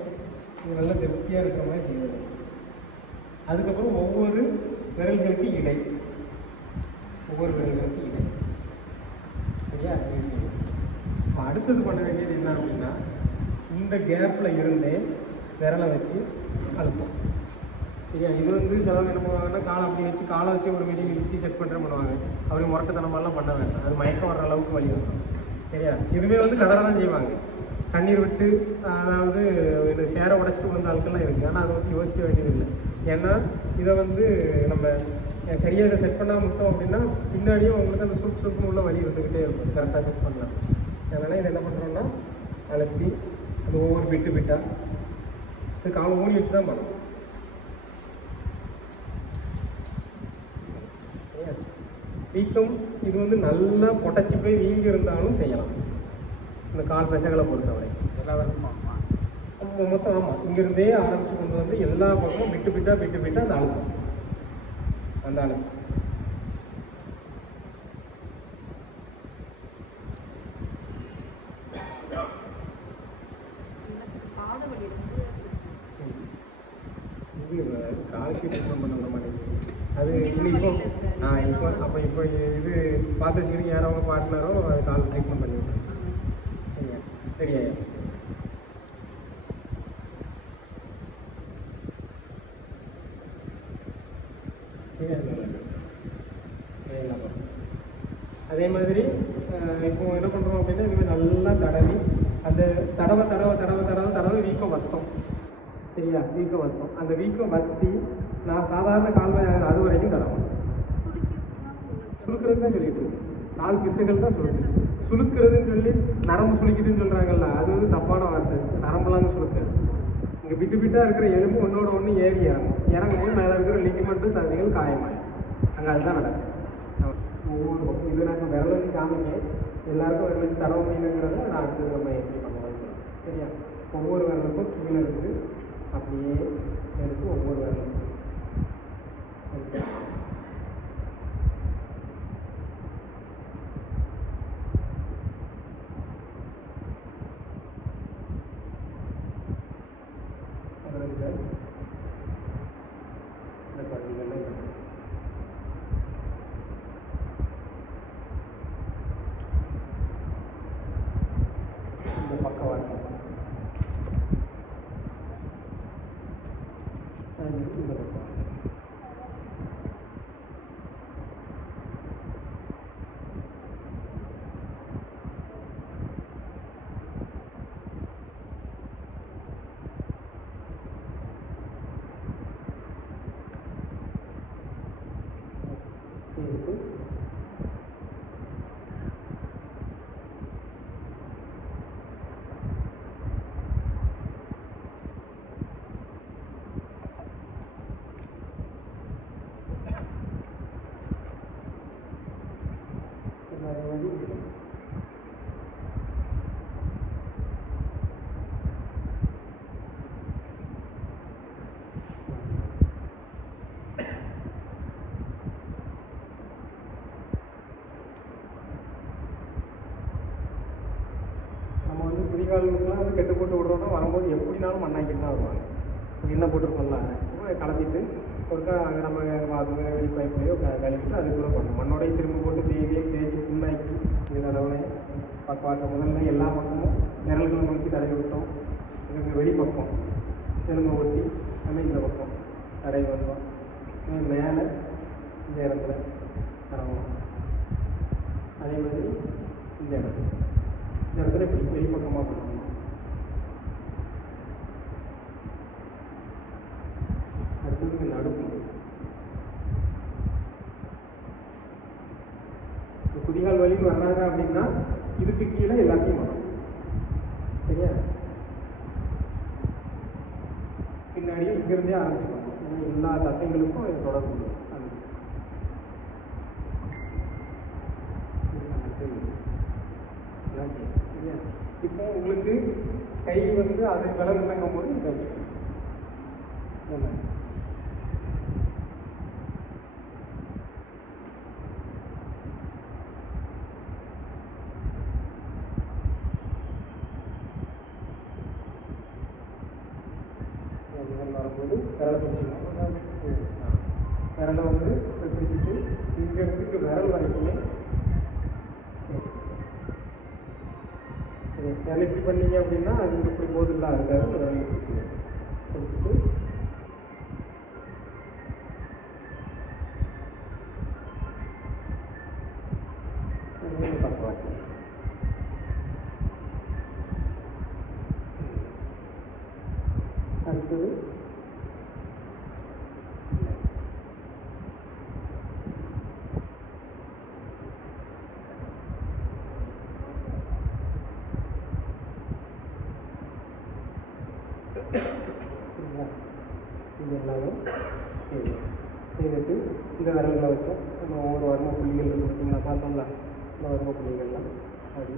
இது நல்லா திருப்தியாக இருக்கிற மாதிரி செய்யணும். அதுக்கப்புறம் ஒவ்வொரு விரல்களுக்கு இடை, ஒவ்வொரு விரல்களுக்கு இடை. சரியா, அடுத்தது பண்ண வேண்டியது என்ன அப்படின்னா இந்த கேப்பில் இருந்தே விரலை வச்சு அழுத்தம். சரியா, இது வந்து சிலவங்க என்ன பண்ணுவாங்கன்னா காலை அப்படி வச்சு காலை வச்சு ஒரு மீடியம் வச்சு செட் பண்ணுற பண்ணுவாங்க. அப்படி முரட்டுத்தனமெல்லாம் பண்ண வேண்டாம், அது மயக்கம் வர்ற அளவுக்கு வலி இருக்கும். சரியா, இதுவே வந்து கதரை தான் செய்வாங்க, கண்ணீர் விட்டு அதாவது இது சேரை உடச்சிட்டு வந்த ஆட்கள்லாம் இருக்குது. ஆனால் அதை வந்து யோசிக்க வேண்டியதில்லை. ஏன்னா இதை வந்து நம்ம சரியாக இதை செட் பண்ணால் விட்டோம் அப்படின்னா பின்னாடியும் அவங்களுக்கு அந்த சுருக்குன்னு உள்ள வலி இருந்துக்கிட்டே இருக்கும். கரெக்டாக செட் பண்ணலாம். அதனால் இதை என்ன பண்ணுறோன்னா அழுத்தி அது ஒவ்வொரு பிட்டாக இது காலை ஊனி வச்சு தான் பண்ணணும். வீக்கம் இது வந்து நல்லா பொட்டச்சி போய் வீங்கி இருந்தாலும் செய்யலாம். இந்த கால் பெசகளை பொறுத்தவரை எல்லா வரைக்கும் மொத்தம் ஆமாம் இங்கிருந்தே ஆரம்பித்து கொண்டு வந்து எல்லா பக்கமும் பிட்டாக அந்த அழுத்தம் அந்த அழுத்தம். இது காலுக்கு ட்ரீட்மெண்ட் பண்ண மாட்டேங்குது. அது இப்போ இது பார்த்து வச்சுக்கிட்டு யாரவங்க பார்ட்னரோ அது கால் ட்ரீட்மெண்ட் பண்ணி விட்றேன். சரியா, சரியா. அதே மாதிரி இப்போ என்ன பண்ணுறோம் அப்படின்னா இதுமாதிரி நல்லா தடவி அந்த தடவை வீக்கம் வத்தம். சரியா, வீக்கம் வத்தம். அந்த வீக்கம் வத்தி நான் சாதாரண கால்வாய் அது வரைக்கும் தடவும். சுழுக்கிறது தான் சொல்லிட்டு இருக்கு, கால் பிசுகள் தான் சுழுக்கிறதுன்னு சொல்லி நரம்பு சுழிக்கிட்டுன்னு சொல்கிறாங்கல்ல, அது வந்து தப்பான வார்த்தை. நரம்புலாங்க சுழுக்கிறது. இங்கே பிட்டாக இருக்கிற எலும்பு ஒன்றோட ஒன்று ஏறி இறங்கும் போது மேலே இருக்கிற லிக்மெண்ட்டும் சதைகள் காயமாயிடும். அங்கே அதுதான் நடக்கும். ஒவ்வொரு பக்கம் இது நாங்கள் விரல் வச்சு காமிங்க, எல்லாருக்கும் விரல் வச்சு தடவை முடியணுங்கிறத நான் அடுத்தது நம்ம எப்படி பண்ணுவோம்னு சொல்லுவோம். சரியா, ஒவ்வொரு விரலுக்கும் கீழே இருக்குது அப்படியே எடுத்து ஒவ்வொரு விரலுக்கும் குதிகாலுக்குலாம் வந்து கெட்டு போட்டு விடுறோன்னா வரும்போது எப்படினாலும் மண்ணாக்கிட்டு தான் வருவாங்க. எண்ணெய் போட்டுருக்கோம்ல கலத்திட்டு ஒருக்கா அங்கே நம்ம வெளி பைப்லையோ கழுவிட்டு அது கூட பண்ணணும். மண்ணோடய திரும்ப போட்டு தேய்ச்சி புண்ணாக்கி இந்த தடவை பார்க்க முதல்ல எல்லா பக்கமும் விரல்களை நோக்கி தடவி விட்டோம். எங்களுக்கு வெளிப்பக்கம் எலும்பை ஒட்டி நம்ம இந்த பக்கம் தடவி வந்தோம். மேலே இந்த இடத்துல தடவும். அதே மாதிரி இந்த இடத்துல இப்படி வெளிப்பக்கமாக பண்ணணும். அடுத்தது நடுப்பு குதிகால் வலின்னு வர்றாங்க அப்படின்னா இதுக்கு கீழே எல்லாத்தையும் வரும். சரியா? பின்னாடியே இங்கிருந்தே ஆரம்பிச்சுக்கணும். ஏன்னா எல்லா தசைகளுக்கும் இது தொடர்பு இல்லை. சரியா? இப்போ உங்களுக்கு கை வந்து அது விலங்குங்கும் போது இதை வச்சுக்கணும். வரும்போது விரலை பிடிச்சிக்கணும். விரலை வந்து பிடிச்சிட்டு இங்கே இருந்து விரல் வரைக்குமே விரல் இப்படி பண்ணீங்க அப்படின்னா அது இப்படி போதில்லாம் இருக்காது. விரலை பிடிச்சிட்டு பக்கம் அடுத்தது இது எல்லாமே செய்துட்டு இந்த விரல்களை வச்சோம். நம்ம ஒவ்வொரு வரும புள்ளிகள் பார்த்தீங்களா, பார்த்தோம்ல இந்த வரும புள்ளிகள்லாம் அப்படி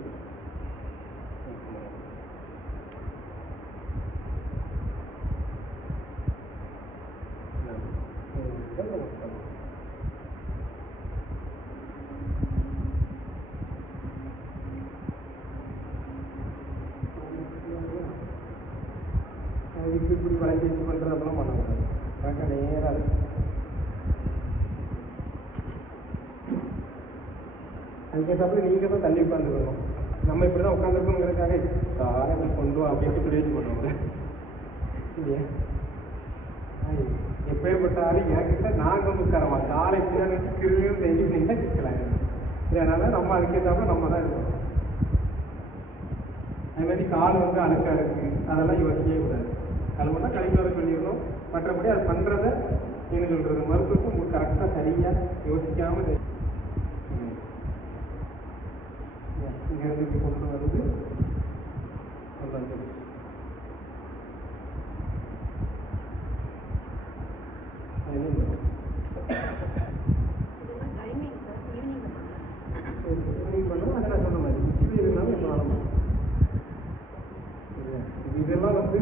இப்படி வளைச்சி வச்சு பண்ணுறது அதெல்லாம் பண்ணக்கூடாது. கரெக்டாக நேராக அதுக்கேற்றாப்புல நீங்கள் தான் தள்ளி உட்காந்துக்கணும். நம்ம இப்படி தான் உட்காந்துருக்கணுங்கிறதுக்காக காரை கொண்டு அப்படியே இப்படி வச்சு பண்ணுவோம்ல இல்லையா? எப்பேற்பட்டாலும் என்கிட்ட நான் கொண்டு உட்காரமா காலை இப்படி தான் வச்சு கிருன்னு தெரிஞ்சுக்கிட்டீங்கன்னா சிக்கலாங்க. இதனால் நம்ம அதுக்கேற்றாப்புல நம்ம தான் இருக்கணும். அதுமாதிரி கால் வந்து அழுக்கா இருக்கு அதெல்லாம் யோசிக்கவே கூடாது. கழுவுனா கழிவு வர சொல்லிடணும். மற்றபடி அது பண்ணுறத என்ன சொல்கிறது மருத்துவத்தை உங்களுக்கு கரெக்டாக சரியாக யோசிக்காமல் இங்கேருந்து இப்படி கொண்டு வந்து ஈவினிங் பண்ணுவோம். அதை நான் சொன்ன மாதிரி உச்சி இருந்தாலும் என்ன ஆகணும். இதெல்லாம் வந்து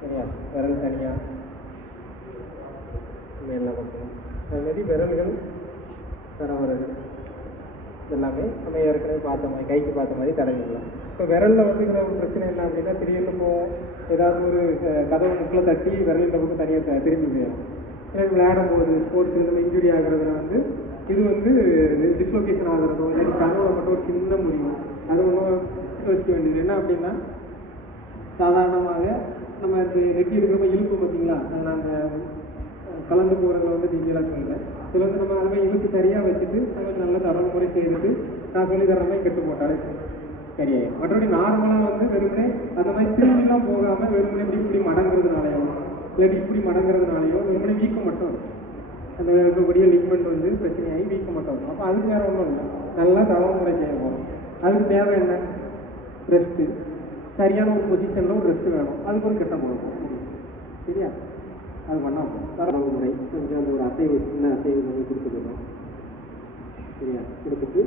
தனியாக விரல் தனியாக மேலே வைக்கணும். அதுமாதிரி விரல்கள் தரவரது இதெல்லாமே நம்ம ஏற்கனவே பார்த்த மாதிரி கைக்கு பார்த்த மாதிரி தடவிடலாம். இப்போ விரலில் வந்து இந்த ஒரு பிரச்சனை என்ன அப்படின்னா திடீர்னு போவோம் ஏதாவது ஒரு கதவு முக்கில் தட்டி விரல் இந்த பக்கம் தனியாக திரும்பி போயிடும். எனக்கு விளையாடும் போது ஸ்போர்ட்ஸ் இந்த இன்ஜுரி ஆகிறதுனா வந்து இது வந்து டிஸ்லொகேஷன் ஆகிறதோ இல்லை கனவுல மட்டும் ஒரு சின்ன முடியும். அது ஒன்றும் யோசிக்க வேண்டியது என்ன அப்படின்னா சாதாரணமாக நம்ம இந்த நெட்டி இருக்கிறப்ப இழுப்பு பார்த்தீங்களா, நாங்கள் கலந்து போகிறத வந்து டீட்டெயிலாக சொல்கிறேன். இதில் வந்து நம்ம அதை இழுப்பு சரியாக வச்சுட்டு நமக்கு நல்ல தடவை முறை செய்துட்டு நான் சொல்லி தர மாதிரி கெட்டு போட்டாலே சரியாயிடும். மற்றபடி நார்மலாக வந்து வெறுமனே அந்த மாதிரி திரும்பிலாம் போகாமல் வெறுமனே இப்படி மடங்கிறதுனாலையோ இல்லாட்டி இப்படி மடங்கிறதுனாலையோ வெறுமனே வீக்கம் மட்டும் இருக்கும். அந்த இருக்கக்கூடிய லிக்மெண்ட் வந்து பிரச்சனையாகி வீக்கம் மட்டும் இருக்கும். அப்போ அதுக்கு வேறு ஒன்றும் இல்லை, நல்லா தடவை முறை செய்ய போகிறோம். அதுக்கு தேவை என்ன, ரெஸ்ட்டு, சரியான ஒரு பொசிஷனில் ஒரு ரெஸ்ட்டு வேணும். அதுக்கு ஒரு கெட்ட கொடுக்கும். சரியா? அது பண்ணால் தரவு முறை கொஞ்சம் அந்த ஒரு அசைவு சின்ன அசைவு கொஞ்சம் கொடுத்துருக்கோம். சரியா? கொடுத்துட்டு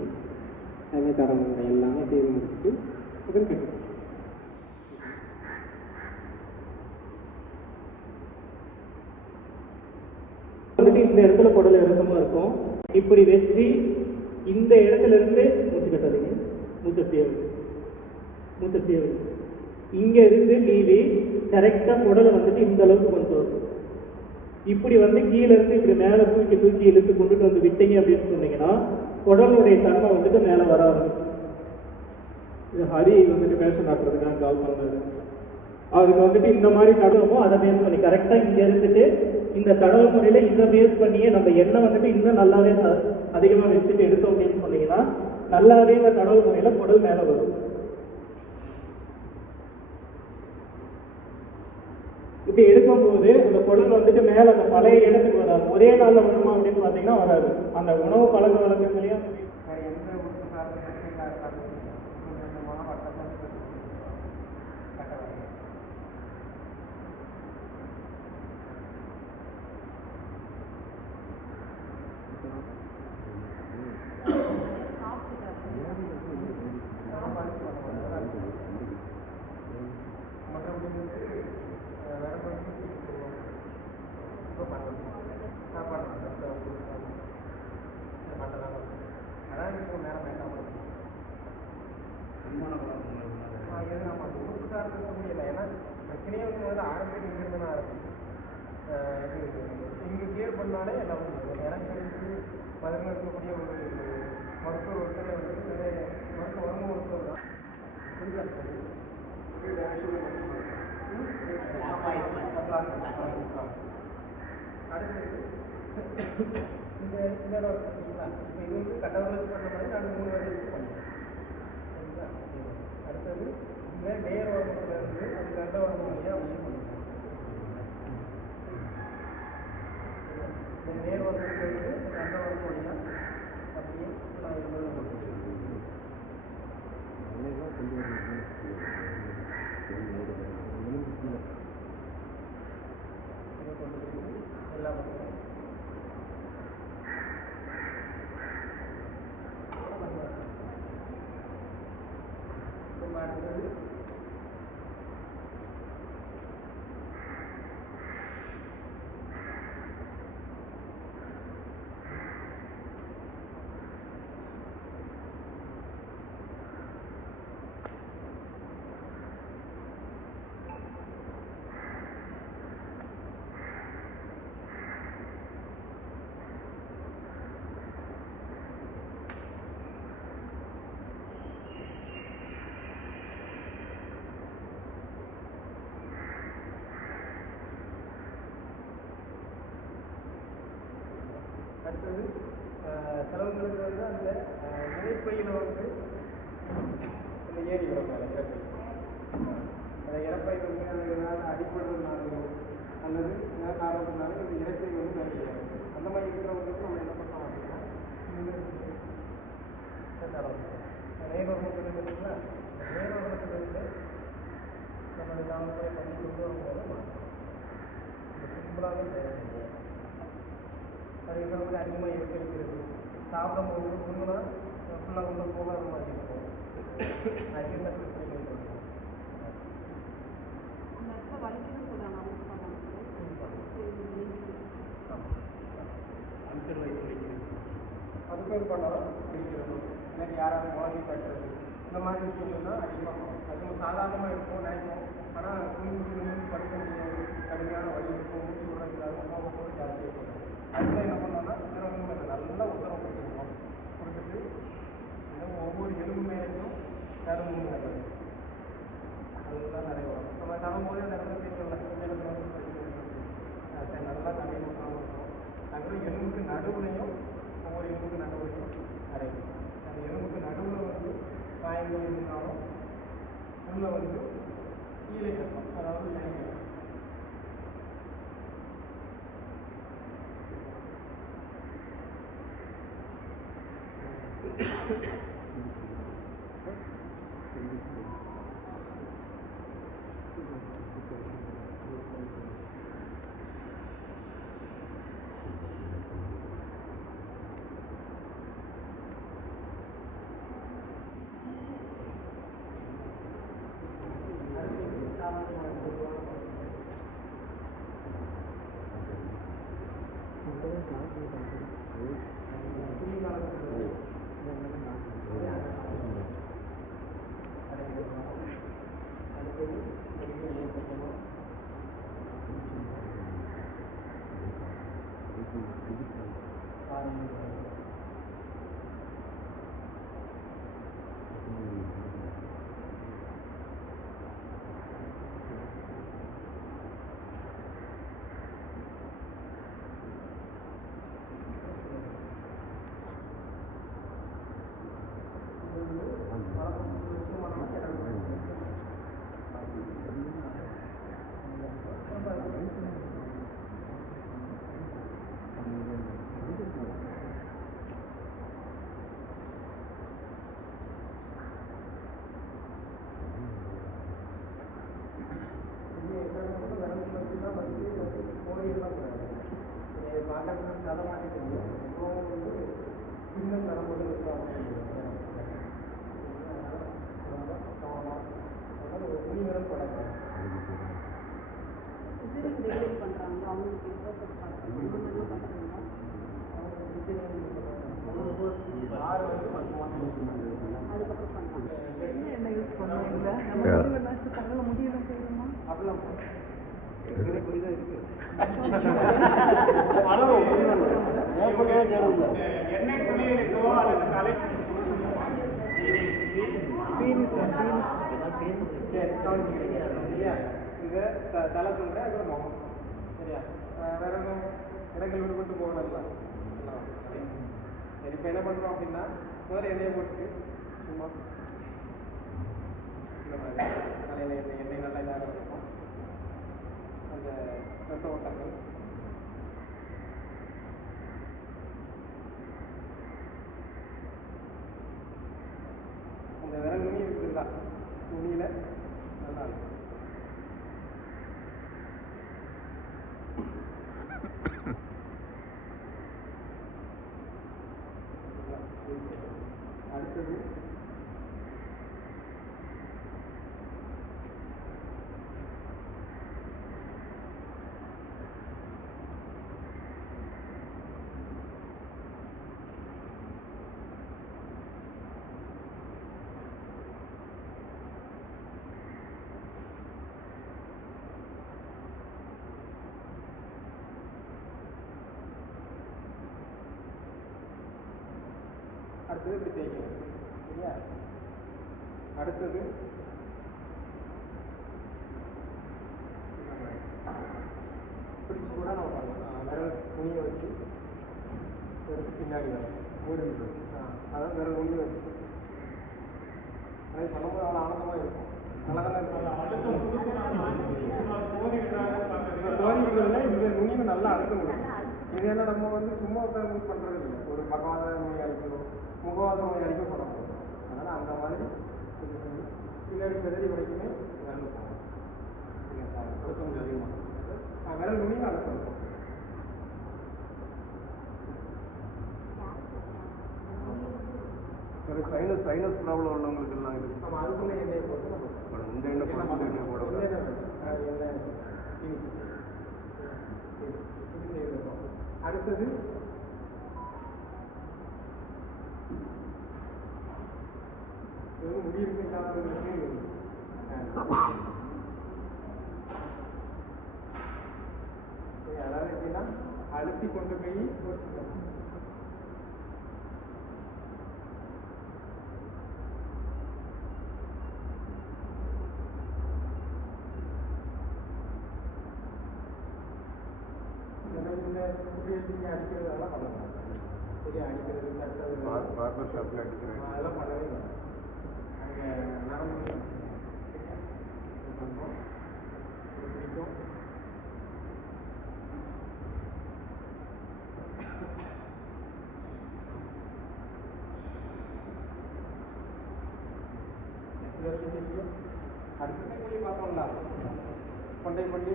அதுமாதிரி தரவு முறை எல்லாமே செய்து முடிச்சுட்டு அதுக்கு கெட்டு வந்துட்டு இந்த இடத்துல குடல் இறக்கமா இருக்கும். இப்படி வச்சு இந்த இடத்துல இருந்து மூச்சு கட்டாதீங்க, மூச்சை தேவை இங்க இருந்து நீவி கரெக்டாக குடலை வந்துட்டு இந்த அளவுக்கு கொண்டு வரும். இப்படி வந்து கீழே இருந்து இப்படி மேலே தூக்கி தூக்கி இழுத்து கொண்டுட்டு வந்து விட்டீங்க அப்படின்னு சொன்னீங்கன்னா குடலுடைய தன்மை வந்துட்டு மேலே வர ஆரம்பிக்கும். இது ஹரி வந்துட்டு மேஷம் காட்டுறதுக்காக கால் பண்ணது. அதுக்கு வந்துட்டு இந்த மாதிரி தடவமோ அதை பேஸ் பண்ணி கரெக்டாக இங்கே இருந்துட்டு இந்த தடவு முறையில் இதை பேஸ் பண்ணியே நம்ம எண்ணெய் வந்துட்டு இன்னும் நல்லாவே அதிகமாக வச்சுட்டு எடுத்தோம் அப்படின்னு சொன்னீங்கன்னா நல்லாவே இந்த தடவு முறையில் குடல் மேலே வரும். இப்படி எடுக்கும்போது அந்த குடல் வந்துட்டு மேலே அந்த பழைய இடத்துக்கு வராது. ஒரே நாளில் வருமா அப்படின்னு பார்த்தீங்கன்னா வராது. அந்த உணவு பழக்க வழக்கங்களையும் பிரச்சனையே வந்து முதல்ல ஆரம்பிச்சு இங்கிருந்து தான் ஆரம்பிக்கும். இங்கே கிளியர் பண்ணாலே எல்லாம் எனக்கு மதுரையில் இருக்கக்கூடிய ஒரு மருத்துவர் ஒருத்தர் வந்து மருத்துவ வரும மருத்துவர் தான் அடுத்தது இந்த இடம் பார்த்தீங்களா, இப்போ இது வந்து கட்ட வளர்ச்சி பண்ண மாதிரி நான் 3 வருஷம் யூஸ் பண்ணுறேன். சரிங்களா? அடுத்தது இந்த நேர் வரம்புல இருந்து அது கண்ட வரம்பு வழியாக அப்படியே பண்ணுறேன். இந்த நேர் வரம்புல இருந்து கண்ட வரம்பு வழியாக அப்படியே நான் இருந்தது பண்ணுறேன். எல்லா பண்ணுறேன். அடுத்தது அடுத்தது செலவுங்களுக்கு வந்து அந்த இணைப்பையில் வந்து இந்த ஏரி வரும் மேலே இறப்பை, அந்த இறப்பை வந்து அது ஏதாவது அடிப்படுறதுனாலையோ அல்லது ஏதாவது காரணத்தினால இந்த இறப்பை வந்து நிறைய அந்த மாதிரி இருக்கிறவங்களுக்கு நம்ம என்ன பண்ணலாம் அப்படின்னா நேர்வரத்தில் இருக்குங்களா, நேர்வரத்தில் இருந்து நம்ம கிராமத்தில் பண்ணி கொண்டு வரும்போது சிம்பிளாகவே தேவை. அது வந்து அதிகமாக இருக்கிறது சாப்பிடும்போது ஒன்றுனா ஃபுல்லாக கொண்டு போகாத மாதிரி இருக்கும். அதிகமாக அதுக்கும் இது பண்ணலாம். எனக்கு யாராவது முழங்கி கட்டுறது இந்த மாதிரி விஷயங்கள்லாம் அதிகமாக அது சாதாரணமாக இருக்கும் நினைப்போம். ஆனால் குளிர்ந்து படிக்க முடியாது, கடுமையான வழி இருக்கும், மூச்சு விடுறதுக்காக போகும்போது ஜாஸ்தியாக இருக்கும். அதுதான் என்ன பண்ணோம்னா நல்லா உத்தரவு கொடுத்துருக்கோம். கொடுத்துட்டு ஒவ்வொரு எலும்பு மேலேயும் தரும்பு நல்லது அதெல்லாம் நிறைய வரும். நம்ம தரும்போது அந்த இடத்துல பேசல நல்லா தண்ணி ஊற்றலாம் இருக்கும். அதுக்கப்புறம் எலும்புக்கு நடுவுலையும் ஒவ்வொரு எலும்புக்கு நடுவுலையும் நிறைய அந்த எலும்புக்கு நடுவில் வந்து காயங்கள் இருந்தாலும் உள்ள வந்து கீழே கட்டும், அதாவது சரி சிசரிங் ரெகுலேட் பண்ணுறாங்க அவங்களுக்கு இன்ட்ரெஸ்ட் பண்ணுறாங்க அதுக்கப்புறம் பண்ணலாம் என்ன யூஸ் பண்ணுவீங்களா நம்ம முடிவு வச்சு பண்ணல முடியல செய்யணுமா அப்படிலாம் எண்ணெய் குளியலுக்கோ அல்லது தலை சரி கவனிச்சுக்கிறீங்க சரியா இதை தலை சொல்கிறேன் அப்புறம் முகம் சரியா வேற எதுவும் இடங்கள் விடுபட்டு போகணும்ல சரி இப்போ என்ன பண்ணுறோம் அப்படின்னா முதல்ல எண்ணெயை போட்டுட்டு சும்மா இந்த மாதிரி தலையில் எண்ணெய் நல்லா இதாக இருக்கும் அந்த ரத்த ஓட்டங்கள் அந்த விரல் நுனி இருக்குங்களா நுனியில் நல்லா இருக்கும் அடுத்தது அடுத்தது இப்படி தேய்க்கணும் சரியா அடுத்தது பிடிச்சி கூட நம்ம பண்ணலாம் விரல் துணியை வச்சு எடுத்து பின்னாடி வரும் ஒரு அதான் விரல் துணியை வச்சு அது பண்ணும்போது அவ்வளோ ஆனந்தமாக இருக்கும் நல்லா தானே இருக்கும் தோறிக்கிறதுல இந்த நுனியை நல்லா அழுத்த முடியும் இது என்ன நம்ம வந்து சும்மா உட்காந்து பண்ணுறது இல்லை ஒரு பக்கவாத நோய் அழிக்கணும் முகவாத நோய் அழிக்க பண்ண முடியும் அதனால் அந்த மாதிரி பின்னாடி பெதறி வரைக்குமே விரல் போகணும் அழுத்த முடியும் அதிகமாக விரல் நுனியும் அழுத்தம் இருக்கும் சைனஸ் ப்ராப்ளம் உள்ளவங்களுக்கு எல்லாம் இது நம்ம அதுக்குள்ளே எண்ணெயை போட்டு நம்ம இந்த எண்ணெய் போட எண்ணெய் போட அடுத்தது முடி இருக்காதவங்களுக்கு அதாவது எப்படின்னா அழுத்தி கொண்டு போய் போச்சுக்கணும் இந்த குடியேற்றி அடிக்கிறதெல்லாம் பண்ணலாம் சரியா அடிக்கிறது தட்டுறது பார்பர் ஷாப்பில் அடிக்கிறேன் அதெல்லாம் பண்ணவே இல்லை அங்கே நரம்பு பண்ணுறோம் பிடிக்கும் அடுத்த பள்ளி பார்த்தோம்ல கொண்டை பள்ளி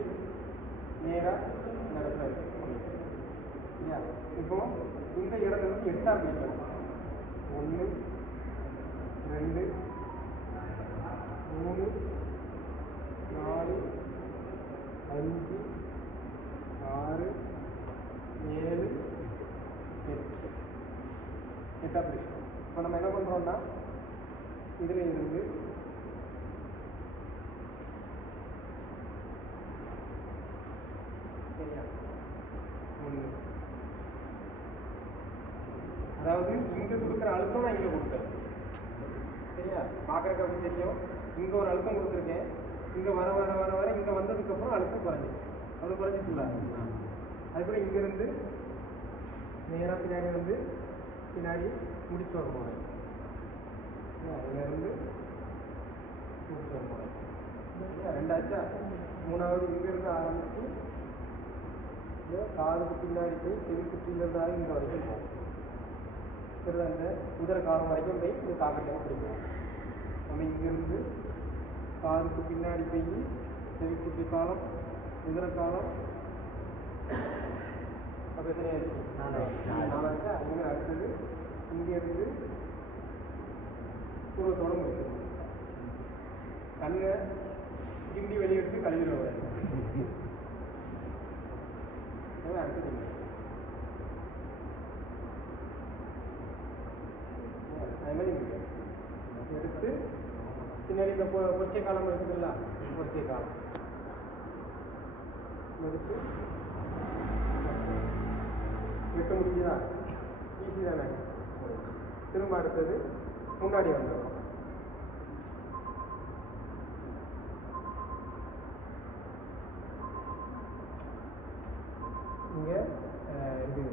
நேராக நடத்த இல்லையா இப்போ இந்த இடத்துல வந்து 8ஆ பிடிக்கணும் 1 2 3 4 5 6 7 8ஆ பிடிக்கணும் இப்போ நம்ம என்ன பண்ணுறோம்னா இதில் இருந்து சரியா 1 அதாவது இங்கே கொடுக்குற அழுத்தம் நான் இங்கே கொடுத்தேன். சரியா? பார்க்குறக்கு அப்படி தெரியும். இங்கே ஒரு அழுத்தம் கொடுத்துருக்கேன். இங்கே வர வர வர வர இங்கே வந்ததுக்கப்புறம் அழுத்தம் குறைஞ்சிச்சு. அவ்வளோ குறைஞ்சிச்சுல. அதுக்கப்புறம் இங்கேருந்து நேராக பின்னாடி வந்து பின்னாடி முடிச்சு வர போகிறேன். அதுலேருந்து முடிச்சு வர போகிறேன். ரெண்டாச்சா? மூணாவது இங்கேருந்து ஆரம்பித்து இந்த காதுக்கு பின்னாடி போய் செவிக்குட்டியிலேருந்து இங்கே வரைக்கும் போகும். சரிதான்? இந்த உதர காலம் வரைக்கும் போய் இந்த காக்கட்டையும் பிடிக்கும். நம்ம இங்கேருந்து காதுக்கு பின்னாடி போய் செவிக்குட்டி காலம், உதர காலம், அப்போ எத்தனை ஆயிடுச்சு? நாலாச்சா? இங்கே அடுத்தது இங்கேருந்து தூரத்தோடு முடிச்சிடும். கண்ணை கிண்டி வெளியெடுத்து கழுவிடுவார். அடுத்தது அது மாதிரி எடுத்து பின்னாடி இந்த பொச்சை காலம் இருக்குதுல்ல, பொச்சை காலம் எடுத்து வெட்ட முடியுதா? ஈஸி தானே. திரும்ப அடுத்தது முன்னாடி வந்துடும். இங்கே இது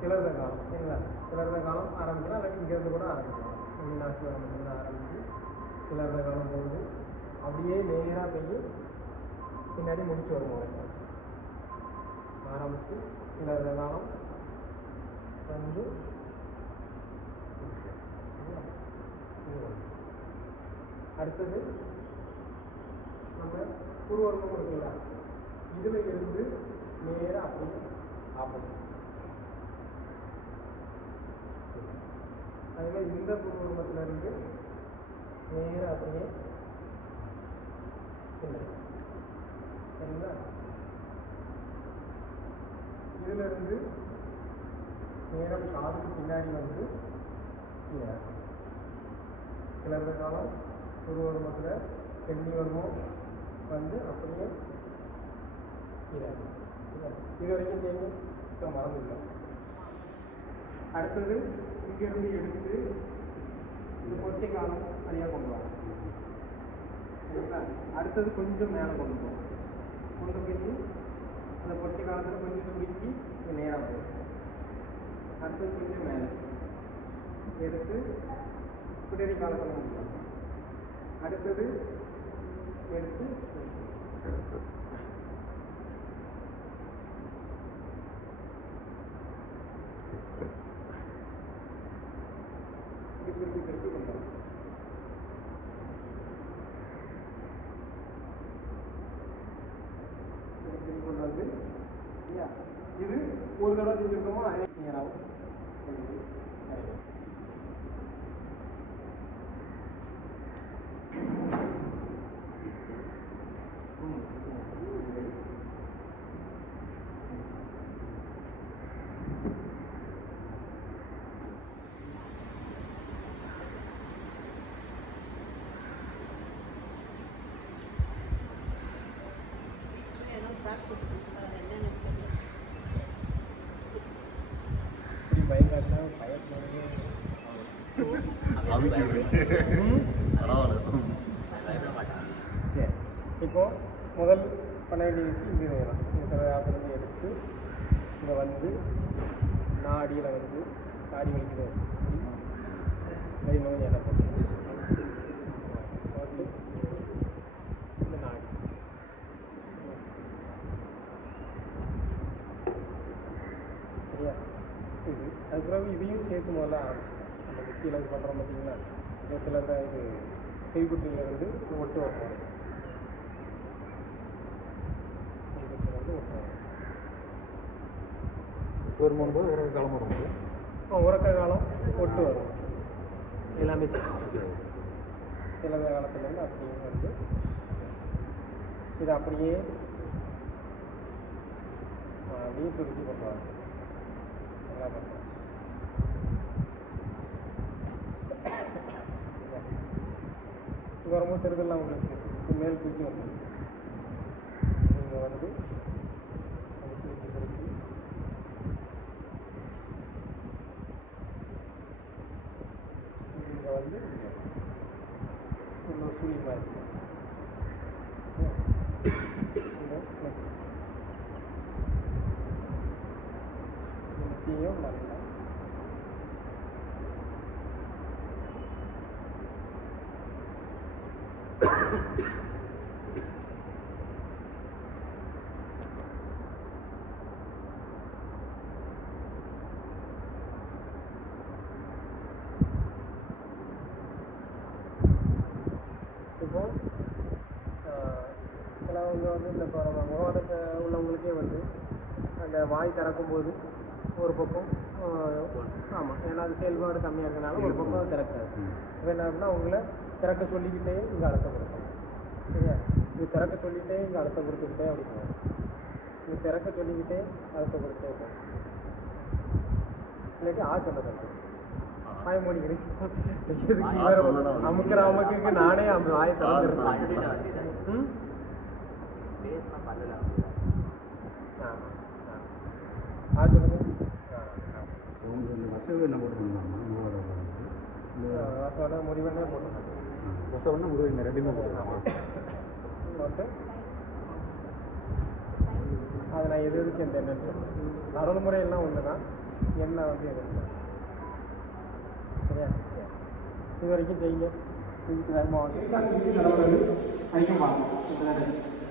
கிளர்ந்த காலம். சரிங்களா? கிளர்ந்த காலம் ஆரம்பிக்கலாம், அல்லது இங்கேருந்து கூட ஆரம்பிக்கலாம். மீனாசிலிருந்து ஆரம்பித்து கிளர்ந்த காலம் போகுது. அப்படியே நேராக போய் பின்னாடி முடிச்சு வரும். முறை ஆரம்பித்து கிளர்ந்த காலம் வந்து அடுத்தது நம்ம பூர்வர்மம் இருக்குல்ல, இதில் இருந்து நேராக அப்படி ஆப்போசிட். அதுமாதிரி இந்த பூர்வர்மத்தில் இருந்து நேராக அப்படியே பின்னாடி. சரிங்களா? இதில் இருந்து நேரம் காதுக்கு பின்னாடி வந்து கிளர்ந்த காலம் பூர்வர்மத்தில் சென்னி வருமம் வந்து அப்படியே இது வரைக்கும் செய்யுங்க. இப்போ மறந்துவிட்டோம். அடுத்தது இங்கிருந்து எடுத்து இந்த பொச்சை காலம் தனியாக கொண்டு வாங்க. சரிங்களா? அடுத்தது கொஞ்சம் மேலே கொண்டு போகும். கொண்டு போய் அந்த பொச்சை காலத்தில் கொஞ்சம் சுருக்கி நேராக போகும். அடுத்தது கொஞ்சம் மேலே எடுத்து பிடரி காலத்தில் முடியும். அடுத்தது எடுத்து சுருக்கி சுருக்கி கொண்டு வரும். கொண்டு வந்து இது ஒரு தடவை செஞ்சுருக்கோமோ அதே நேராகும். ஏதோ ட்ராக் கொடுத்துருக்கு சார், அது என்னென்னு தெரியல. பயங்கரமாக பயப்படாதே. சரி, இப்போ முதல் பண்ண வேண்டிய விஷயம் இங்கே வேணும். இந்த தலையாசிலிருந்து எடுத்து இங்கே வந்து நாடியில் வந்து தாடி வலிக்குது கை நோய் என்ன போட்டு இந்த நாடி சரியா? இது அதுக்கப்புறம் இதையும் சேர்த்து முதல்ல ஆரம்பிச்சிடும். நம்ம கீழே இது பண்ணுறோம் பார்த்தீங்கன்னா, இதில் இது செய்குட்டியிலேருந்து ஒட்டு வைப்போம். செய்குட்டிலேருந்து ஒட்டு வைப்போம். வரும்போது ஒரு காலம் வரும்போது உறக்க காலம் ஒட்டு வரும். எல்லாமே சில காலத்துலேருந்து அப்படியே வந்து இது அப்படியே அப்படியே சுருக்கி பண்ணுவாங்க. நல்லா பண்ணுவாங்க. இது வரும்போது தெருதெல்லாம் உங்களுக்கு மேல் தூக்கி வந்து நீங்கள் வந்து அது சுருக்கி சுருக்கி சக்தியும் நல்லா இப்போ சிலவங்க வந்து இந்த இப்போ நம்ம முகவரத்தை உள்ளவங்களுக்கே வந்து அந்த வாய் திறக்கும்போது ஒரு பக்கம் ஆமாம், ஏன்னா அது செயல்பாடு கம்மியாக இருக்கனால ஒரு பக்கம் திறக்காது. இப்போ என்ன அப்படின்னா உங்களை திறக்க சொல்லிக்கிட்டே இங்கே அழுத்தம் கொடுக்கும். சரியா? இது திறக்க சொல்லிக்கிட்டே இங்கே அழுத்தம் கொடுத்துக்கிட்டே அப்படி போகும். இது திறக்க சொல்லிக்கிட்டே அழுத்தம் கொடுத்தே போகும். இல்லாட்டி சொன்னது வாய் மூடிக்கிறேன் அமுக்கிற அமுக்கு நானே அந்த வாயை திறந்துருக்கேன். என்ன போட்டுருந்தாங்க முடிவனே போட்டு ரசம்னா முடிவு ரெண்டுமே போட்டுருக்காங்க. அது நான் எது எதுக்கு எந்த என்னன்னு சொல்லுவேன். அருள்முறையெல்லாம் ஒன்று தான், என்ன வந்து எது சரியா? இது வரைக்கும் செய்யுங்க. இதுக்கு அதிகம் பார்க்கணும்.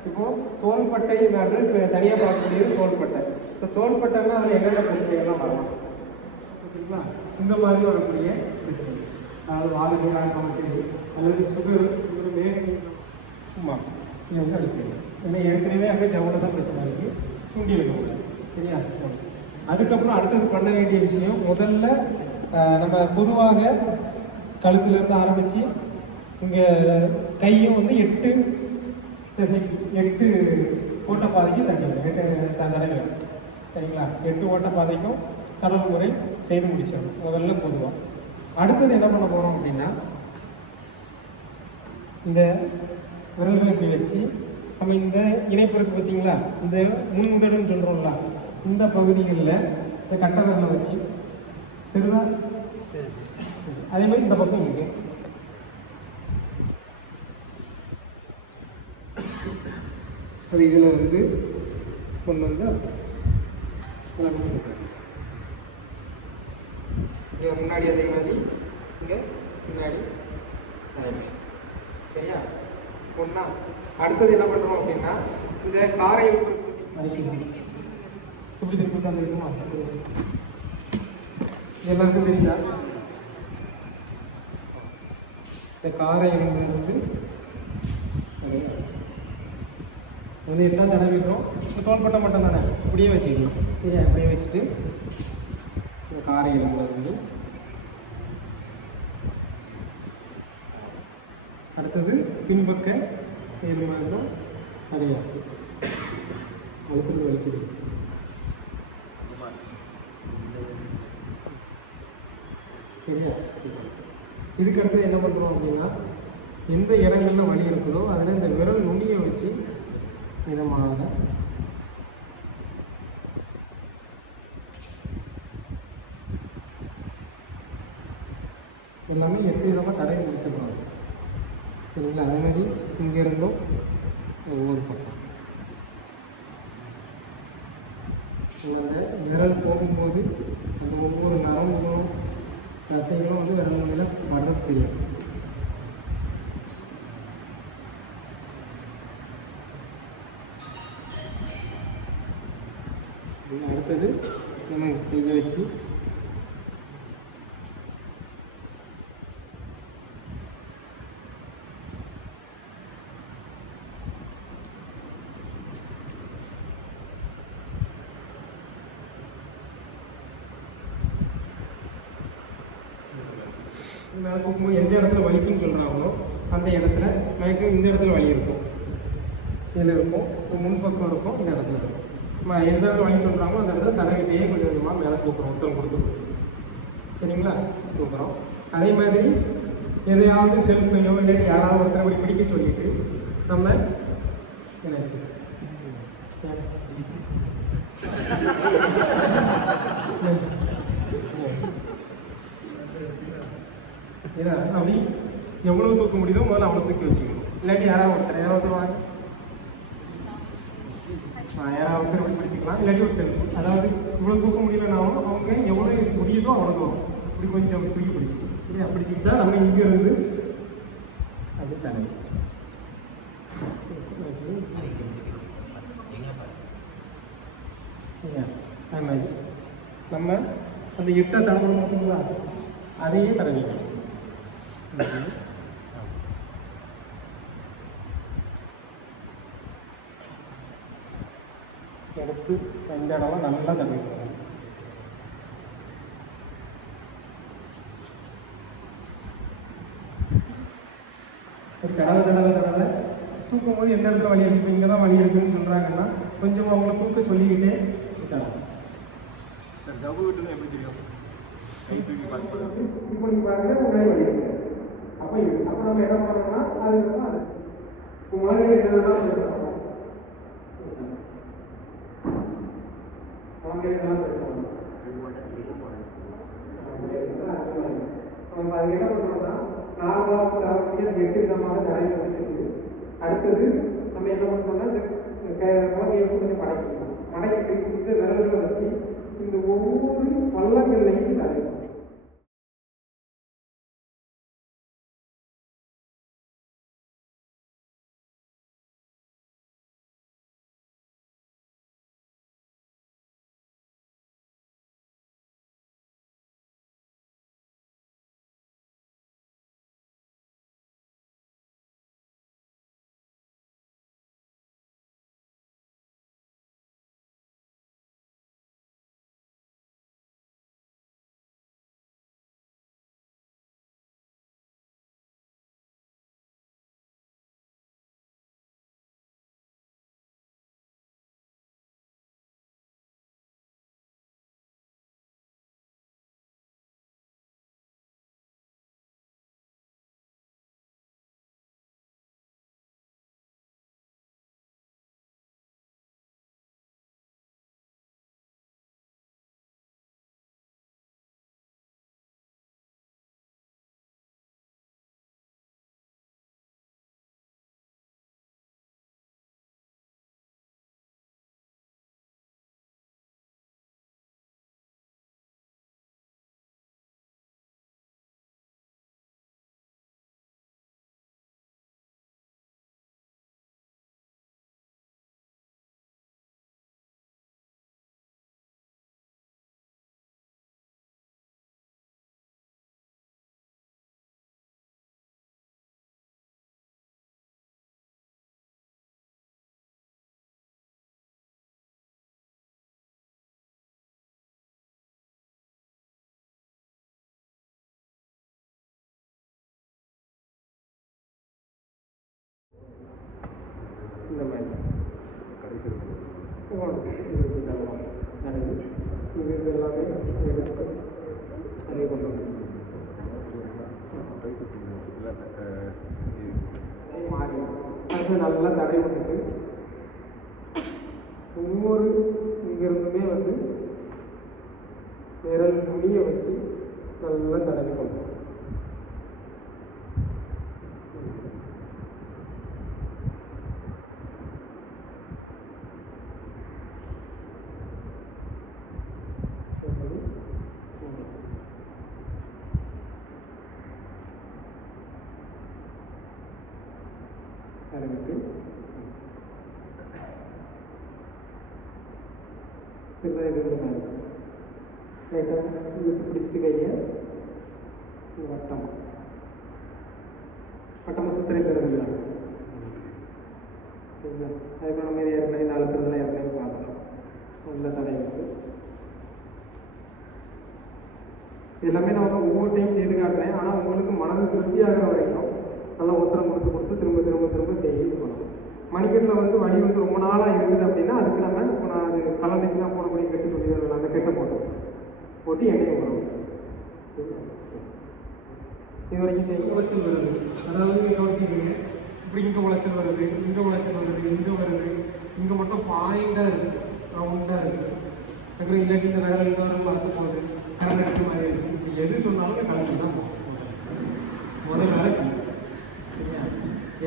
இப்போ தோள்பட்டை இப்போ தனியாக பார்க்கக்கூடியது தோள்பட்டை. இப்போ தோள்பட்டைன்னா அதில் என்னென்ன பிரச்சனைகள்லாம் வரலாம் ஓகேங்களா? இந்த மாதிரி வரக்கூடிய பிரச்சனை, அதாவது வாழைக்காய் சரி அல்லது சுகர் சும்மா வந்து அடிச்சுக்கணும். ஏன்னா ஏற்கனவே அங்கே ஜவுளை தான் பிரச்சனை இருக்குது, சுண்டி வைக்கக்கூடாது. சரியா? அதுக்கப்புறம் அடுத்தது பண்ண வேண்டிய விஷயம், முதல்ல நம்ம பொதுவாக கழுத்துலேருந்து ஆரம்பித்து இங்கே கையும் வந்து 8 ஓட்டப்பாதைக்கு தடவை. சரிங்களா? 8 ஓட்டப்பாதைக்கும் கடவுள் முறை செய்து முடிச்சிடணும் முதல்ல பொதுவாக. அடுத்தது என்ன பண்ண போகிறோம் அப்படின்னா, இந்த விரல்களை இப்படி வச்சு நம்ம இந்த இணைப்பு இருக்குது பார்த்தீங்களா, இந்த முன் முதடுன்னு சொல்கிறோம்ல, இந்த பகுதிகளில் இந்த கட்டை விரலை வச்சு தெரியுதா? அதே மாதிரி இந்த பக்கம் இருக்கு. அது இதில் இருந்து கொண்டு வந்து இங்கே முன்னாடி அதே மாதிரி இங்கே முன்னாடி சரியா? ஒன்றா. அடுத்தது என்ன பண்ணுறோம் அப்படின்னா, இந்த காரை எப்படி திருப்பி தந்துருக்குமா எல்லாருக்கும் தெரியுதா? இந்த காரை வந்து எல்லாம் தடவிடுறோம். தோள்பட்டை மட்டும் தானே இப்படியே வச்சுக்கணும். சரியா? அப்படியே வச்சுட்டு இந்த காரை எலும்புல வந்து அடுத்தது பின்பக்க எலும்பும் கிடையாது, அழுத்தது வலிக்குது. சரியா? இதுக்கு அடுத்தது என்ன பண்ணுறோம் அப்படின்னா, எந்த இடங்கள்ல வலி இருக்குதோ அதில் இந்த விரல் நுனியை வச்சு மிதமாக எல்லாமே 8 இடமா தடவி முடிச்சிடணும். சரிங்களா? அதே மாதிரி இங்கே இருந்தும் ஒவ்வொரு பக்கம் அந்த விரல் போகும்போது அந்த ஒவ்வொரு நரம்புகளும் தசைகளும் வந்து விரல் மேலே வர்றது. அடுத்தது நம்ம கையை வச்சு தூக்கும்போது எந்த இடத்துல வலிக்குன்னு சொல்கிறாங்களோ அந்த இடத்துல மேக்ஸிமம் இந்த இடத்துல வலி இருக்கும், இதில் இருக்கும், முன்பக்கம் இருக்கும், இந்த இடத்துல இருக்கும். எந்த இடத்துல வலி சொல்கிறாங்களோ அந்த இடத்துல தலைகிட்டே கொஞ்சம் கொஞ்சமாக மேலே தூக்குறோம், ஒருத்தர் கொடுத்துருக்கோம். சரிங்களா? தூக்குறோம். அதே மாதிரி எதையாவது செல்ஃபையோ இல்லாட்டி யாராவது ஒருத்தரை அப்படி பிடிக்க சொல்லிட்டு நம்ம என்னாச்சு ஏன்னா அப்படி எவ்வளோ தூக்க முடியுதோ முதல்ல அவ்வளோ தூக்கி வச்சுக்கணும். இல்லாட்டி யாராவது ஒருத்தர் வாங்க யாராவது ஒருத்தர் இப்படி பிடிச்சிக்கலாம், இல்லாட்டி ஒரு செல்ஃப். அதாவது இவ்வளோ தூக்க முடியலனாலும் அவங்க எவ்வளோ முடியுதோ அவ்வளோ தூரம் இப்படி கொஞ்சம் தூக்கி பிடிச்சிக்கணும். இல்லையா? பிடிச்சிக்கிட்டா நம்ம இங்கேருந்து அப்படி தலை அது மாதிரி நம்ம அந்த 8 தடவை பார்த்தீங்களா, அதையே தடவி எடுத்து இந்த இடம்லாம் நல்லா தடவி ஒரு தடவை தூக்கும் போது எந்த இடத்துல வலி இருக்குது, இங்கே தான் வலி இருக்குதுன்னு சொல்கிறாங்கன்னா கொஞ்சம் அவங்கள தூக்க சொல்லிக்கிட்டே தடவை. சார் ஜவ்வு விட்டு எப்படி தெரியும்? கை தூக்கி பார்க்கும்போது இப்போ நீங்கள் பாருங்கள் முன்னாடி வலி இருக்கு. அப்போ நம்ம என்ன பண்ணுறோம்னா அதுக்கப்புறம் அது முன்னாடி என்னெல்லாம் பேசுகிறோம் அவங்க என்னெல்லாம் பேசுவாங்க நம்ம அதுக்கு என்ன பண்ணுறோம்னா நார்மலாக தரக்கூடிய 8 விதமான தரையை வச்சுருக்கு. அடுத்தது நம்ம என்ன பண்ணுறோம்னா இந்த குழந்தையை கொஞ்சம் மடக்கிட்டு இந்த விரல்களை வச்சு இந்த ஒவ்வொரு பள்ளங்கள்லையும் தரையும் இந்த மாதிரி கடைசி நடந்து இது எல்லாமே எடுத்து அதே கொண்டு வந்து மாறி அது நல்லா தடை பண்ணிட்டு ஒவ்வொரு இங்கிருந்துமே வந்து விரல் நுனியை வச்சு நல்லா தடவி கொண்டு தடவிட்டு பிடிச்சிட்டு கையை வட்டமாக சுத்தரை பெறுவீங்களா? சரிங்களா? அதுக்கு நம்ம ஏற்கனவே 4 பேர்லாம் ஏற்கனவே பார்த்துக்கலாம். நல்ல தலைவருக்கு எல்லாமே நான் ஒவ்வொரு டைம் செய்து காட்டுறேன். ஆனால் உங்களுக்கு மனது திருப்தியாகிற வரைக்கும் நல்லா உத்தரம் கொடுத்து திரும்ப செய்து பண்ணணும். மணிக்கட்டில் வந்து வலி வந்து ரொம்ப நாளாக இருக்குது அப்படின்னா அதுக்கு நம்ம இப்போ நான் அது கலந்துச்சுன்னா போடக்கூடிய கெட்டு சொல்லி அந்த கெட்டை போட்டு எண்ணெயை உணவு இது வரைக்கும் செய்ய உளைச்சல் வருது. அதாவது யோசிச்சுக்கோங்க, இப்படி இங்கே உளைச்சல் வருது, இங்கே உளைச்சல் வருது, இங்கே வருது, இங்கே மட்டும் பாயிண்டாக இருக்குது, ரவுண்டாக இருக்குது. அதுக்கப்புறம் இல்லாட்டி இந்த வேலை இன்னொரு வரத்து போகுது, கரண்ட் அடிச்ச மாதிரி இருக்குது. இப்படி எது சொன்னாலும் கலந்து தான் முதல் வேலை கலந்து. சரியா?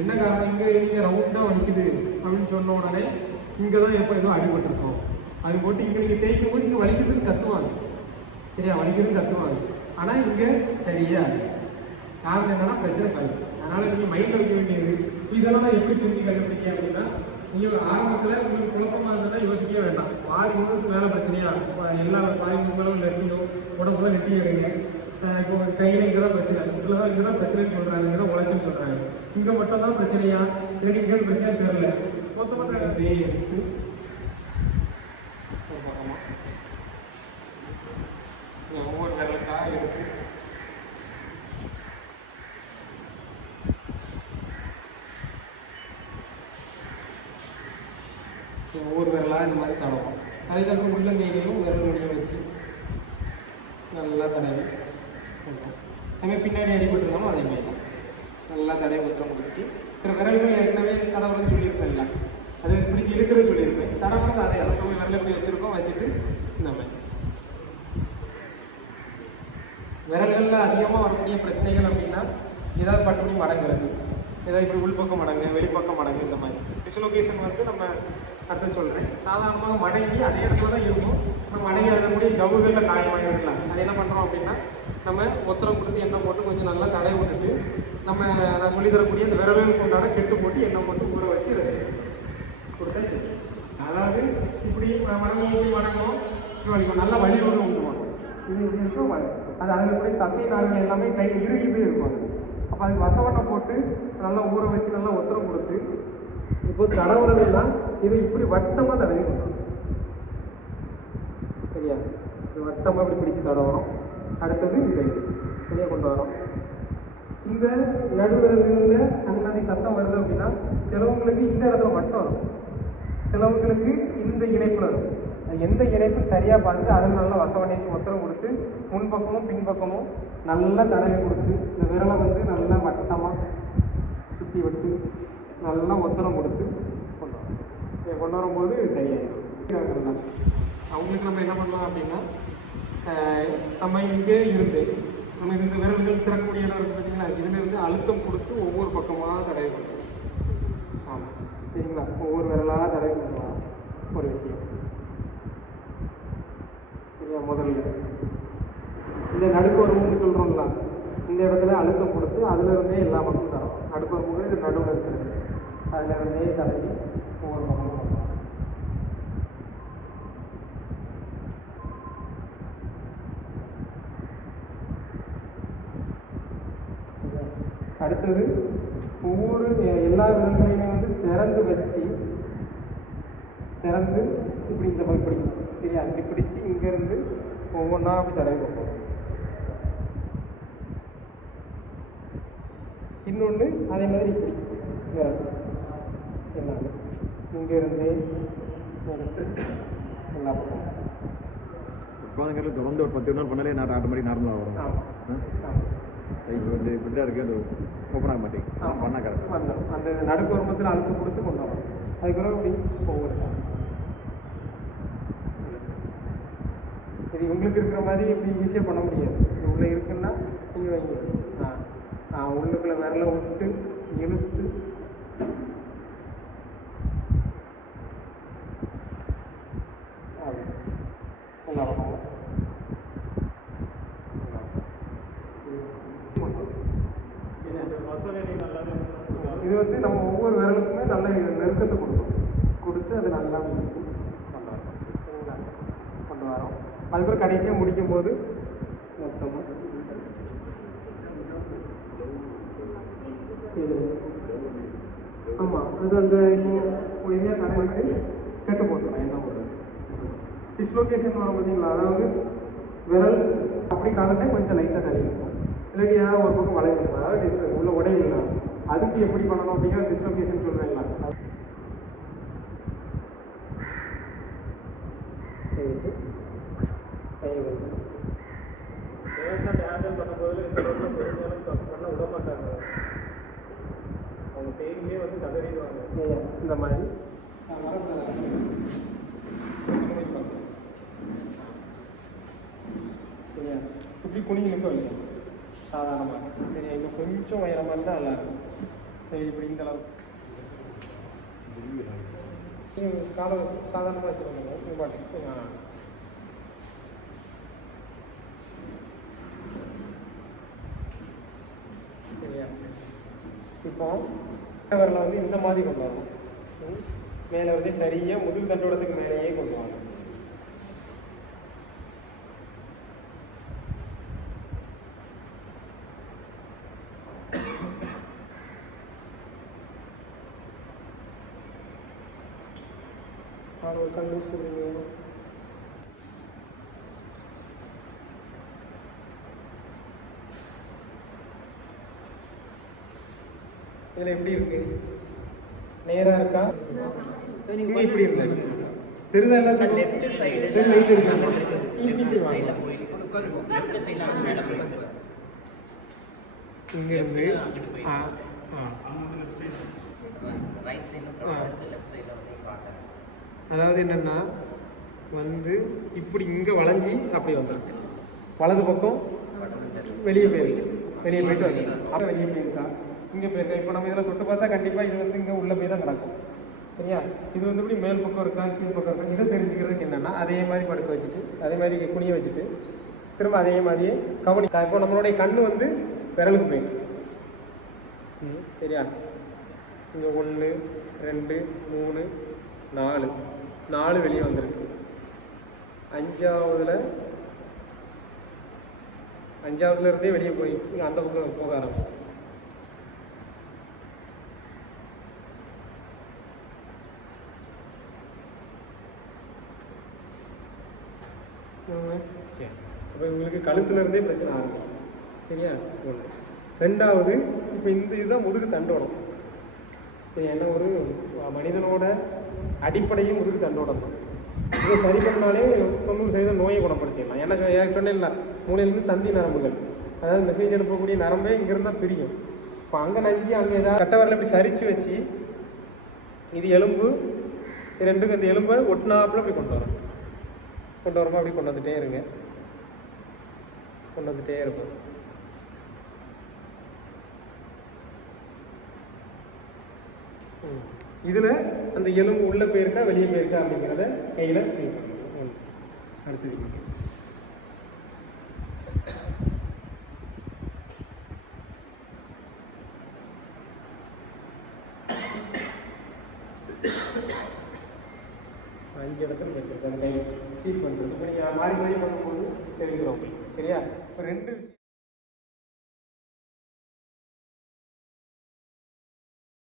என்ன காரணம், இங்கே நீங்கள் ரவுண்டாக வலிக்குது அப்படின்னு சொன்ன உடனே இங்கே தான் எப்போ ஏதோ அடிபட்டிருக்கோம் அது போட்டு இங்கே நீங்கள் தேய்க்கும் போது இங்கே வலிக்கிறதுன்னு கத்துவாங்க. சரியா, வலிக்கிறதுன்னு கத்துவாங்க. ஆனால் இங்கே சரியா காரணம் என்னன்னா பிரச்சனை கழிச்சு. அதனால் நீங்கள் மைண்டில் வைக்க வேண்டியது இதெல்லாம் நான் எப்படி பிரித்து கண்டுபிடிக்க அப்படின்னா, நீங்கள் ஆரம்பத்தில் உங்களுக்கு குழப்பமாக இருந்தால் யோசிக்கவே வேண்டாம். பாதி முகத்துக்கு மேலே பிரச்சனையா, எல்லா பாதி முகங்களும் நெட்டியும் உடம்புல நெட்டி எடுங்க. இப்போ கையில் இங்கே தான் பிரச்சனை, இங்கே தான் பிரச்சனைன்னு சொல்கிறாங்க, இங்கே தான் உழைச்சுன்னு சொல்கிறாங்க. இங்கே மட்டும் தான் பிரச்சனையா, சரி இங்கே பிரச்சனை தெரியல. மொத்தமாக அப்படியே எடுத்து ஒரு பக்கமாக ஒவ்வொரு விரலுக்காக எடுத்து ஒவ்வொரு விரலாக இந்த மாதிரி தடவும். அதுக்கப்புறம் உள்ளங்கையிலையும் விரல்களையும் வச்சு நல்லா தடவி கொடுப்போம். அதுமாதிரி பின்னாடி அடிபட்டுருந்தாலும் அதேமாதிரி தான் நல்லா தடவை உத்தரம் கொடுத்துட்டு சில விரல்கள் ஏற்கனவே தடவுறது சொல்லியிருப்பேன்ல, அது பிடிச்சி இழுக்கிறது சொல்லியிருப்பேன். தடவுறது அதே அதை போய் விரலை எப்படி வச்சுருக்கோம் வச்சுட்டு இந்த மாதிரி விரல்களில் அதிகமாக வரக்கூடிய பிரச்சனைகள் அப்படின்னா ஏதாவது பட்டுப்படி மடங்குறது, ஏதாவது இப்படி உள்பக்கம் மடங்கு வெளிப்பக்கம் மடங்கு, இந்த மாதிரி டிஸ்லொகேஷன் வந்து நம்ம அடுத்து சொல்கிறேன். சாதாரணமாக மடங்கி அதே இடத்துல தான் இருக்கும். நம்ம மடங்கி இருக்கக்கூடிய ஜவ்வுகளில் காயமாக இருக்கலாம். அது என்ன பண்ணுறோம் அப்படின்னா, நம்ம ஒத்தரம் கொடுத்து எண்ணெய் போட்டு கொஞ்சம் நல்லா தடை விட்டுட்டு நம்ம நான் சொல்லித்தரக்கூடிய இந்த விரல்களுக்கு உண்டான கெட்டு போட்டு எண்ணெய் போட்டு ஊற வச்சு ரெஸ்ட் கொடுத்தா சரி. அதாவது இப்படி மடங்கும் இப்படி மடங்கும் வலிக்கும், நல்லா வலி ஒன்று உண்டுவாங்க. இது இப்படி இருக்கும் அது அதில் கூட தசை நாடுகள் எல்லாமே கையில் இறுகிட்டு இருக்கும். அப்போ அதுக்கு வசவட்டை போட்டு நல்லா ஊற வச்சு நல்லா ஒத்தரம் கொடுத்து இப்போ தடவுறதுலாம் இதை இப்படி வட்டமாக தடவி கொடுக்கும். சரியா, இது வட்டமாக இப்படி பிடிச்சி தடவுறோம். அடுத்தது இந்த இது சரியாக கொண்டு வரோம். இந்த நடுவிரல்களில் அந்த மாதிரி சத்தம் வருது அப்படின்னா சிலவங்களுக்கு இந்த இடத்துல மட்டும் இருக்கும், சிலவங்களுக்கு இந்த இணைப்பில் இருக்கும். எந்த இணைப்பும் சரியாக பார்த்து அதில் நல்லா வசவணைக்கு ஒத்தரம் கொடுத்து முன்பக்கமும் பின்பக்கமும் நல்லா தடவி கொடுத்து இந்த விரலை வந்து நல்லா வட்டமாக சுற்றி விட்டு நல்லா ஒத்தரம் கொடுத்து கொண்டு வரும்போது சரியாயிடும். அவங்களுக்கு நம்ம என்ன பண்ணலாம் அப்படின்னா, நம்ம இங்கே இருந்து நம்ம இந்த விரல்கள் திறக்கக்கூடிய இடம் இருக்குது பார்த்தீங்களா, இதுலேருந்து அழுத்தம் கொடுத்து ஒவ்வொரு பக்கமாக தடவி கொடுக்கணும். ஆமாம், சரிங்களா, ஒவ்வொரு விரலாக தடவி கொடுக்கலாம். ஒரு விஷயம் சரியா. முதல்ல இந்த நடுப்பருவம்னு சொல்கிறோம்ல, இந்த இடத்துல அழுத்தம் கொடுத்து அதில் இருந்தே எல்லா பக்கமும் தரோம். நடுப்பருவம் இது நடுவில் இருக்கிறது, அதில் இருந்தே தடவி ஒவ்வொரு பக்கமும் பண்ணலாம். அடுத்தது ஒவ்வொரு எல்லா விரல்களையுமே வந்து திறந்து வச்சு திறந்து இப்படி இந்த பக்கம் பிடிக்கும். சரியா, இப்படி பிடிச்சி இங்கேருந்து ஒவ்வொன்றா அப்படி தடவி வைப்போம். இன்னொன்று அதே மாதிரி இப்படி எல்லாம் இங்கேருந்து எல்லா பக்கம் குழந்தைங்களுக்கு தொடர்ந்து ஒரு 10 நாள் பண்ணாலே நான் ஆட்டோமேட்டிக் நார்மலாக வரும். ஆமாம், இப்போ வந்து இப்படிதான் இருக்குது, அது ஓப்பன் ஆக மாட்டேங்குது. பண்ணால் கரெக்ட் வந்துடும். அந்த நடுப்பு வருமத்தில் அழுத்தம் கொடுத்து கொண்டு வரும். அதுக்கப்புறம் இப்படி ஒவ்வொரு இது உங்களுக்கு இருக்கிற மாதிரி இப்படி ஈஸியாக பண்ண முடியாது. இது உள்ளே இருக்குன்னா நீங்கள் வைங்க. உள்ளுக்குள்ளே விரலை விட்டு இழுத்து நல்லா பண்ணுவோம். இது வந்து நம்ம ஒவ்வொரு விரலுக்குமே நல்ல நெருக்கத்தை கொடுத்து அது நல்லா கொண்டு வரோம். சரிங்களா, கொண்டு வரோம். அதுக்கப்புறம் கடைசியாக முடிக்கும் போது மொத்தமாக ஆமாம், அது அந்த பொய்யாக கடைக்கு கெட்டு போட்டுருவேன். என்ன போடுறது டிஸ்லொகேஷன் வரும் பார்த்தீங்களா, அதாவது விரல் அப்படி காலத்தே கொஞ்சம் லைட்டாக தள்ளி இருக்கும், இல்லாட்டி ஏதாவது ஒரு பக்கம் வளைஞ்சிருக்கும், அதாவது உள்ள உடையிடலாம். அதுக்கு எப்படி பண்ணணும் அப்படிங்கிற டிஸ்லொகேஷன் சொல்கிறீங்களா. ஹேண்டில் பண்ணும்போது பண்ண விட மாட்டாங்க, அவங்க பெயின்லேயே வந்து கதறிடுவாங்க. இந்த மாதிரி சரியா, இப்படி குனிஞ்சு நிற்க வைக்கணும் சாதாரணமாக. சரியா, இன்னும் கொஞ்சம் உயரமாக இருந்தால் நல்லா இருக்கும். சரி, இப்படி இந்த அளவு நீங்கள் காலை சாதாரணமாக வச்சுக்கோங்க நீங்கள் பாட்டு சரியா? இப்போ வரல வந்து இந்த மாதிரி கொண்டு வரணும். மேலே வந்து சரியாக முதுகு தண்டோடத்துக்கு மேலேயே கொண்டு வரணும். ஒரு கண் லூஸ் கொடுங்க. இதில் எப்படி இருக்கு? நேராக இருக்கா? இங்கே இப்படி இருக்கு. தெரியுதா எல்லாத்துக்கும்? லைட் இருக்கு. இப்படி வாங்க. இங்க இருந்து அதாவது என்னன்னா வந்து இப்படி இங்கே வளைஞ்சி அப்படி வந்துருக்கு. வலது பக்கம் வெளியே போயிருக்கு. வெளியே போயிட்டு வந்து அப்புறம் வெளியே போயிருக்கா, இங்கே போயிருக்கா. இப்போ நம்ம இதில் தொட்டு பார்த்தா கண்டிப்பாக இது வந்து இங்கே உள்ளே போய் தான் கிடக்கும். சரியா? இது வந்து இப்படி மேல் பக்கம் இருக்கா கீழ் பக்கம் இருக்கா இதை தெரிஞ்சுக்கிறதுக்கு என்னென்னா அதே மாதிரி படுக்க வச்சுட்டு அதே மாதிரி குனிய வச்சுட்டு திரும்ப அதே மாதிரியே கவனிக்கா. இப்போ நம்மளுடைய கண் வந்து விரலுக்கு போயிருக்கு. சரியா? இங்கே 1 2 3 4 4 வெளியே வந்திருக்கு. அஞ்சாவதுல இருந்தே வெளியே போய் அந்த பக்கம் போக ஆரம்பிச்சிட்டு சரி. அப்போ உங்களுக்கு கழுத்துல இருந்தே பிரச்சனை ஆரம்பிச்சு. சரியா? 1 2வது இப்போ இந்த இதுதான் முதுகு தண்டோடம். சரி, என்ன ஒரு மனிதனோட அடிப்படையே முதுகு தண்டோடம் தான். இதை சரி பண்ணாலே 90% நோயை குணப்படுத்திடலாம். எனக்கு சொன்னேன்ல, மூளையிலேருந்து தந்தி நரம்புகள், அதாவது மெசேஜ் அனுப்பக்கூடிய நரம்பே இங்கிருந்தா பிரியும். இப்போ அங்கே நஞ்சு அங்கே ஏதாவது கட்டவரில் இப்படி சரித்து வச்சு இது எலும்பு ரெண்டுக்கு இந்த எலும்பை ஒட்டினாப்புல அப்படி கொண்டு வரமா அப்படி கொண்டு வந்துட்டே இருங்க. கொண்டு வந்துட்டே இருக்கும். இதில் அந்த எலும்பு உள்ளே போயிருக்கா வெளியே போயிருக்கா அப்படிங்கிறத கையில் அடுத்தது அஞ்சு இடத்துல வச்சுருக்கேன். கை ஃபீல் பண்ணுறது இப்போ நீங்கள் மாறி மாறி பண்ணும்போது தெரிஞ்சிடும். சரியா? இப்போ 2 விஷயம்